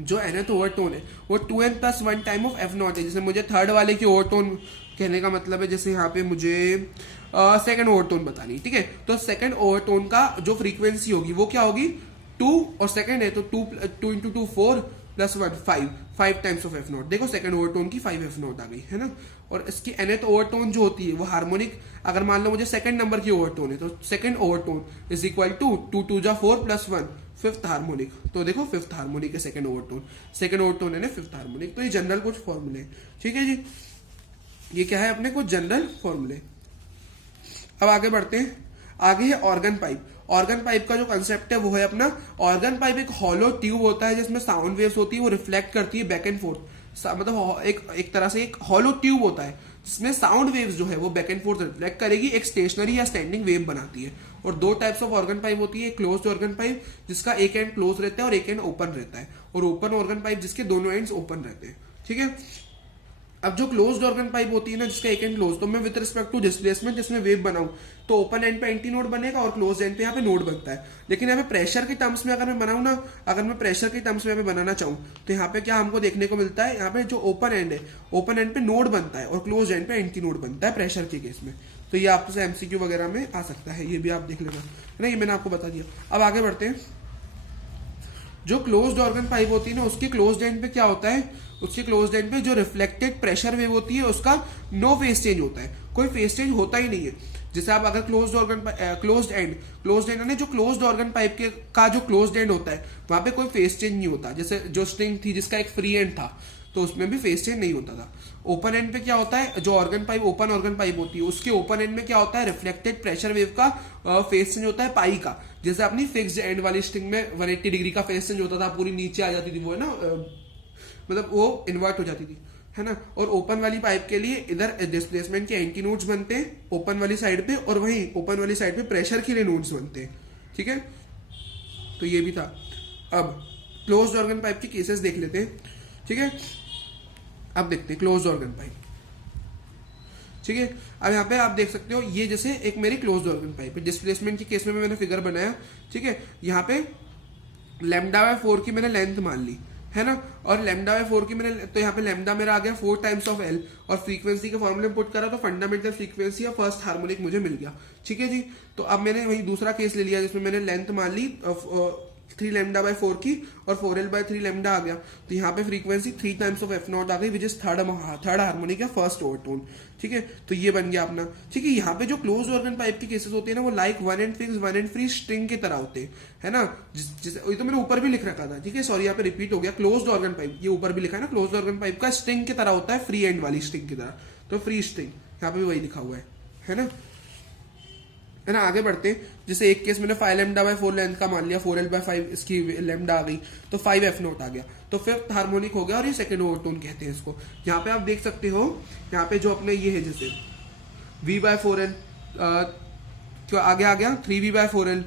जो nth ओवरटोन है वो 2n+1 time of f not है। जैसे मुझे थर्ड वाले की ओवरटोन कहने का मतलब है, जैसे यहाँ पे मुझे सेकंड ओवरटोन बतानी है, ठीक है। तो सेकंड ओवरटोन का जो फ्रीक्वेंसी होगी वो क्या होगी, 2, और सेकंड है तो 2 into 2 4 +1 5 times of f not. देखो सेकंड ओवरटोन की 5 f नॉट आ गई, है ना। और इसकी nth ओवरटोन जो होती है वो हार्मोनिक, अगर मान लो मुझे सेकंड नंबर की ओवरटोन है तो second overtone is equal to 2 2 जा 4 +1 फिफ्थ हार्मोनिक। तो देखो फिफ्थ हार्मोनिक है सेकंड ओवरटोन है ना फिफ्थ हार्मोनिक। तो ये जनरल कुछ फॉर्मूले, ठीक है जी, ये क्या है अपने कुछ जनरल फॉर्मूले। अब आगे बढ़ते हैं, आगे है ऑर्गन पाइप। ऑर्गन पाइप का जो कंसेप्ट है वो है अपना, ऑर्गन पाइप एक हॉलो ट्यूब होता है जिसमें साउंड वेव्स होती है, वो रिफ्लेक्ट करती है बैक एंड फोर्थ, मतलब एक तरह से एक हॉलो ट्यूब होता है जिसमें साउंड वेव्स जो है वो बैक एंड फोर्थ रिफ्लेक्ट करेगी, एक स्टेशनरी या स्टैंडिंग वेव बनाती है। और दो टाइप्स ऑफ ऑर्गन पाइप होती है, क्लोज्ड ऑर्गन पाइप जिसका एक एंड क्लोज रहता है और एक एंड ओपन रहता है, और ओपन ऑर्गन पाइप जिसके दोनों एंड्स ओपन रहते हैं, ठीक है। अब जो क्लोज्ड ऑर्गन पाइप होती है ना जिसका एक एंड क्लोज, तो मैं विद रिस्पेक्ट टू डिस्प्लेसमेंट जिसमें वेव बनाऊं तो ओपन एंड पे एंटी नोड बनेगा और क्लोज एंड पे यहाँ पे नोड बनता है। लेकिन यहाँ पे प्रेशर के टर्म्स में अगर मैं बनाऊं ना, अगर मैं प्रेशर के टर्म्स में यहाँ पे बनाना चाहूं तो यहाँ पे क्या हमको देखने को मिलता है, यहाँ पे जो ओपन एंड है, ओपन एंड पे नोड बनता है और क्लोज एंड पे एंटी नोड बनता है प्रेशर के केस में। तो ये आपसे एमसीक्यू वगैरह में आ सकता है, ये भी आप देख लेना, है ना, ये मैंने आपको बता दिया। अब आगे बढ़ते हैं, जो क्लोज्ड ऑर्गन पाइप होती है ना उसके क्लोज्ड एंड पे क्या होता है, उसके क्लोज्ड एंड पे जो रिफ्लेक्टेड प्रेशर वेव होती है उसका नो फेज चेंज होता है, कोई फेज चेंज होता ही नहीं है। जैसे आप अगर क्लोज्ड एंड है जो क्लोज्ड ऑर्गन पाइप के का जो क्लोज्ड एंड होता है वहां पे कोई फेज चेंज नहीं होता। जैसे जो स्ट्रिंग थी जिसका एक फ्री एंड था तो उसमें भी फेज चेंज नहीं होता था। ओपन एंड पे क्या होता है, जो organ pipe open organ pipe होती है उसके ओपन एंड में क्या होता है, रिफ्लेक्टेड प्रेशर वेव का फेज चेंज होता है पाई का। जैसे अपनी फिक्स्ड एंड वाली स्ट्रिंग में 180 डिग्री का फेज चेंज होता था, पूरी नीचे आ जाती थी वो, है ना, मतलब वो इन्वर्ट हो जाती थी, है ना। और ओपन वाली पाइप के लिए इधर डिस्प्लेसमेंट के एंटी नोड्स बनते हैं ओपन वाली साइड पे, और वहीं ओपन वाली साइड पे प्रेशर के लिए नोड्स बनते हैं, ठीक है। तो ये भी था। अब क्लोज्ड ऑर्गन पाइप के केसेस देख लेते हैं, ठीक है। अब देखते हैं क्लोज्ड ऑर्गन पाइप, ठीक है। अब यहाँ पे आप देख सकते हो ये जैसे एक मेरी क्लोज्ड ऑर्गन पाइप है, डिस्प्लेसमेंट के केस में मैंने फिगर बनाया, ठीक है। यहाँ पे λ/4 की मैंने लेंथ मान ली, है ना, और λ/4 की मैंने, तो यहाँ पे लैम्डा मेरा आ गया 4 टाइम्स ऑफ एल, और फ्रीक्वेंसी के फॉर्मूले में पुट करा तो फंडामेंटल फ्रीक्वेंसी और फर्स्ट हार्मोनिक मुझे मिल गया, ठीक है जी। तो अब मैंने वही दूसरा केस ले लिया जिसमें मैंने लेंथ मान ली 3 λ/4 की और 4l/3 लैम्डा आ गया। तो यहाँ पे frequency 3 times of f naught आ गई विच इज थर्ड हार्मोनिक या फर्स्ट ओवरटोन, ठीक है। तो ये बन गया अपना, ठीक है। यहाँ पे जो क्लोज ऑर्गन पाइप के केसेस होते हैं ना वो like one and fix one and free string की तरह होते हैं, है ना। ये तो मैंने ऊपर भी लिख रखा था, ठीक है, सॉरी यहाँ पे रिपीट हो गया। क्लोज्ड ऑर्गन पाइप ये ऊपर भी लिखा है ना, क्लोज्ड ऑर्गन पाइप का स्ट्रिंग की तरह होता है, फ्री एंड वाली स्ट्रिंग की तरह, तो फ्री स्ट्रिंग यहाँ पे भी वही लिखा हुआ है ना, है ना। आगे बढ़ते हैं, जैसे एक केस मैंने 5 λ/4 लेंथ का मान लिया, 4l/5 इसकी लैम्डा आ गई तो 5 f नॉट आ गया, तो फिफ्थ हार्मोनिक हो गया और ये सेकंड ओवरटोन कहते हैं इसको। यहाँ पे आप देख सकते हो, यहाँ पे जो अपने ये है जैसे v/4l जो आगे आ गया 3v/4l,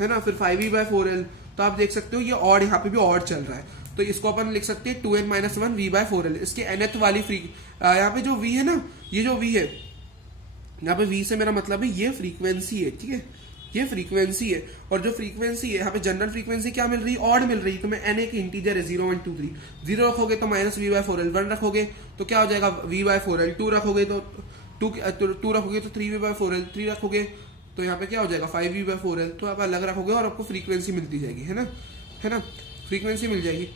है ना, फिर 5v/4l, तो आप देख सकते हो ये ऑड, यहाँ पे भी ऑड चल रहा है, तो इसको अपन लिख सकते हैं 2n-1 v/4l। इसके nth वाली यहाँ पे जो v है ना, ये जो v है यहाँ पे v से मेरा मतलब है ये फ्रीक्वेंसी है, ठीक है, ये फ्रीक्वेंसी है। और जो फ्रीक्वेंसी है यहाँ पे जनरल फ्रीक्वेंसी क्या मिल रही है, ऑड मिल रही है। तो मैं n एक इंटीजर है 0 1 2 3, 0 रखोगे तो -v/4l, 1 रखोगे तो क्या हो जाएगा v/4l, 2 रखोगे तो 2 रखोगे तो 3v/4l, 3 रखोगे तो यहाँ पे क्या हो जाएगा 5v/4l। तो आप अलग रखोगे और आपको फ्रीक्वेंसी मिलती जाएगी, है ना, फ्रीक्वेंसी मिल जाएगी।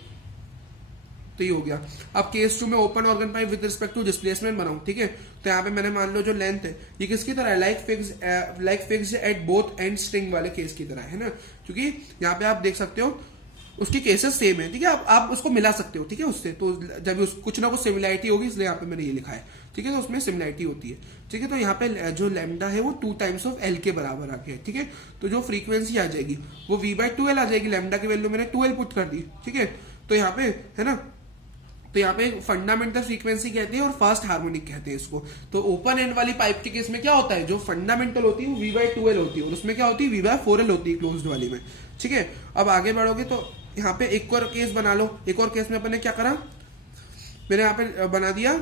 तो ये हो गया। अब केस 2 में open organ pipe with respect to displacement बनाऊं, ठीक है। तो यहाँ पे मैंने मान लो जो लेंथ है ये किसकी तरह है, like fixed at both and string वाले केस की तरह है ना, क्योंकि यहाँ पे आप देख सकते हो उसकी केसेस सेम है, ठीक है। आप उसको मिला सकते हो, ठीक है, उससे तो जब कुछ ना कुछ सिमिलैरिटी होगी, इसलिए यहाँ पे मैंने ये लिखा है, ठीक है। तो उसमें सिमिलैरिटी होती है, ठीक है। तो यहाँ पे जो लैम्डा है वो 2 टाइम्स ऑफ एल के बराबर आ गया, ठीक है। तो जो फ्रीक्वेंसी आ जाएगी वो v/2l आ जाएगी, लैम्डा की वैल्यू मैंने 2l पुट कर दी, ठीक है। तो यहाँ पे है ना, तो यहाँ पे फंडामेंटल फ्रीक्वेंसी कहते हैं और फर्स्ट हार्मोनिक कहते हैं इसको। तो ओपन एंड वाली पाइप के केस में क्या होता है, जो फंडामेंटल होती है वो v/2l होती है और उसमें क्या होती है v/4l होती है क्लोज्ड वाली में, ठीक है। अब आगे बढ़ोगे तो यहाँ पे एक और केस बना लो। एक और केस में अपन ने क्या करा, मैंने यहाँ पे बना दिया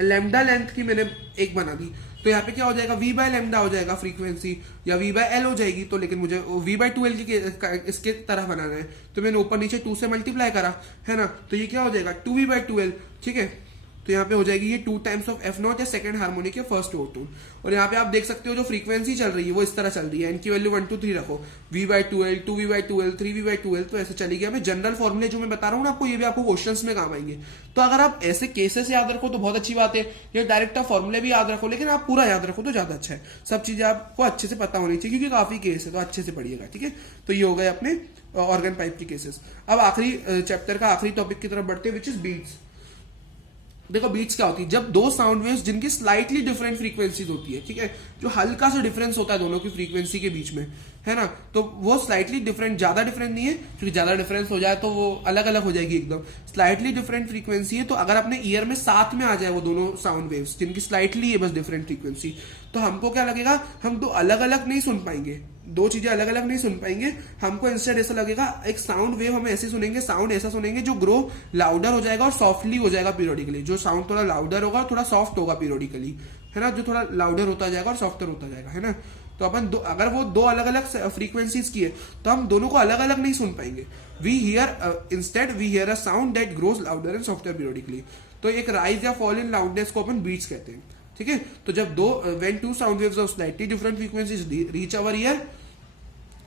लैम्डा लेंथ की मैंने एक बना दी, तो यहाँ पे क्या हो जाएगा, v बाय लेमडा हो जाएगा फ्रीक्वेंसी, या v बाय एल हो जाएगी। तो लेकिन मुझे v बाय 2l इसके तरह बनाना है, तो मैंने ऊपर नीचे 2 से मल्टीप्लाई करा, है ना। तो ये क्या हो जाएगा 2v बाय 2l, ठीक है। तो यहाँ पे हो जाएगी ये 2 टाइम्स ऑफ एफ नॉट या सेकंड हार्मोनिक या फर्स्ट ओवरटोन। और यहाँ पे आप देख सकते हो जो फ्रीक्वेंसी चल रही है वो इस तरह चल रही है, इनकी वैल्यू 1 2 3 रखो, v bye 2l, 2v bye 2l, 3v bye 2l, तो ऐसे चली गया। मैं जनरल फॉर्मूले जो मैं बता रहा हूँ ना आपको, ये भी आपको क्वेश्चंस में काम आएंगे। तो अगर आप ऐसे केसेस याद रखो तो बहुत अच्छी बात है, या डायरेक्ट आप फॉर्मूले भी याद रखो, लेकिन आप पूरा याद रखो तो ज्यादा अच्छा है। सब चीजें आपको अच्छे से पता होनी चाहिए, क्योंकि काफी केस है, तो अच्छे से पढ़िएगा, ठीक है। तो ये हो गए अपने ऑर्गन पाइप के केसेस। अब आखिरी चैप्टर का आखिरी टॉपिक की तरफ बढ़ते हैं, विच इज बीट्स। देखो बीट्स क्या होती है, जब दो साउंड वेव्स जिनकी स्लाइटली डिफरेंट फ्रीक्वेंसीज होती है, ठीक है, जो हल्का सा डिफरेंस होता है दोनों की फ्रीक्वेंसी के बीच में, है ना। तो वो स्लाइटली डिफरेंट, ज्यादा डिफरेंट नहीं है, क्योंकि ज्यादा डिफरेंस हो जाए तो वो अलग अलग हो जाएगी एकदम। स्लाइटली डिफरेंट फ्रीक्वेंसी है, तो अगर अपने ईयर में साथ में आ जाए वो दोनों साउंड वेव्स जिनकी स्लाइटली है बस डिफरेंट फ्रीक्वेंसी, तो हमको क्या लगेगा, हम दो अलग अलग नहीं सुन पाएंगे, दो चीजें अलग अलग नहीं सुन पाएंगे। हमको इंस्टेड ऐसा लगेगा, एक साउंड वेव हमें ऐसे सुनेंगे, साउंड ऐसा सुनेंगे जो ग्रो लाउडर हो जाएगा और सॉफ्टली हो जाएगा पीरियोडिकली। जो साउंड थोड़ा लाउडर होगा और थोड़ा सॉफ्ट होगा पीरियोडिकली, है ना, जो थोड़ा लाउडर होता जाएगा और सॉफ्टर होता जाएगा, है ना। तो अपन अगर वो दो अलग अलग फ्रीक्वेंसीज की है तो हम दोनों को अलग अलग नहीं सुन पाएंगे। We hear a sound that grows louder and softer periodically. तो एक राइज या फॉल इन लाउडनेस को अपन बीट्स कहते हैं, ठीक है। तो जब when two sound waves of slightly different frequencies reach our ear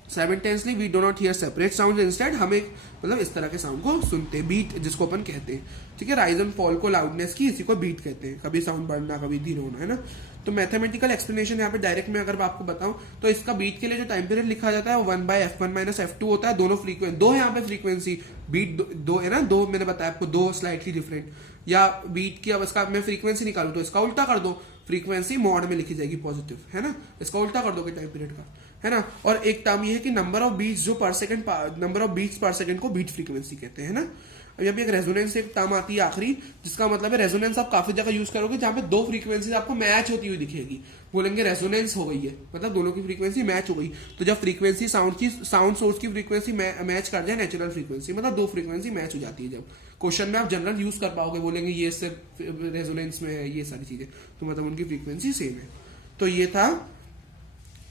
simultaneously we do not hear separate sound, instead हम एक मतलब इस तरह के साउंड को सुनते हैं, बीट जिसको अपन कहते हैं, ठीक है। राइज एंड फॉल को लाउडनेस की, इसी को बीट कहते हैं, कभी साउंड बढ़ना कभी धीरे होना, है ना। तो मैथमेटिकल एक्सप्लेनेशन यहाँ पे डायरेक्ट में अगर आपको बताऊं तो इसका बीट के लिए जो टाइम पीरियड लिखा जाता है वो 1 बाय f1 माइनस f2 होता है। दोनों फ्रीक्वेंसी दो यहाँ पे फ्रीक्वेंसी बीट दो है ना, दो मैंने बताया आपको, दो स्लाइटली डिफरेंट, या बीट की अब इसका मैं फ्रीक्वेंसी निकालू तो इसका उल्टा कर दो, फ्रीक्वेंसी मॉड में लिखी जाएगी पॉजिटिव, है ना, इसका उल्टा कर दोगे टाइम पीरियड का, है ना। और एक टर्म ये है कि नंबर ऑफ बीट्स जो पर सेकंड, नंबर ऑफ बीट्स पर सेकंड को बीट फ्रीक्वेंसी कहते हैं, है ना। अब यहाँ पे एक रेजोनेंस एक टर्म आती है आखिरी, जिसका मतलब है रेजोनेंस आप काफी जगह यूज करोगे जहां पे दो फ्रीक्वेंसी आपको मैच होती हुई दिखेगी, बोलेंगे रेजोनेंस हो गई है, मतलब दोनों की फ्रीक्वेंसी मैच हो गई। तो जब फ्रीक्वेंसी साउंड सोर्स की फ्रीक्वेंसी मैच कर जाए नेचुरल फ्रीक्वेंसी, मतलब दो फ्रीक्वेंसी मैच हो जाती है, जब क्वेश्चन में आप जनरल यूज कर पाओगे, बोलेंगे ये से रेजोनेंस में है, ये सारी चीजें, तो मतलब उनकी फ्रीक्वेंसी सेम है। तो ये था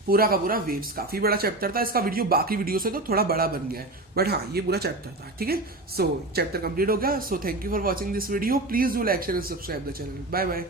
पूरा का पूरा वेव्स। काफी बड़ा चैप्टर था, इसका वीडियो बाकी वीडियो से तो थोड़ा बड़ा बन गया है, बट हाँ ये पूरा चैप्टर था, ठीक है। सो चैप्टर कंप्लीट हो गया। So thank you for watching this video, please do like share and subscribe the channel. Bye bye.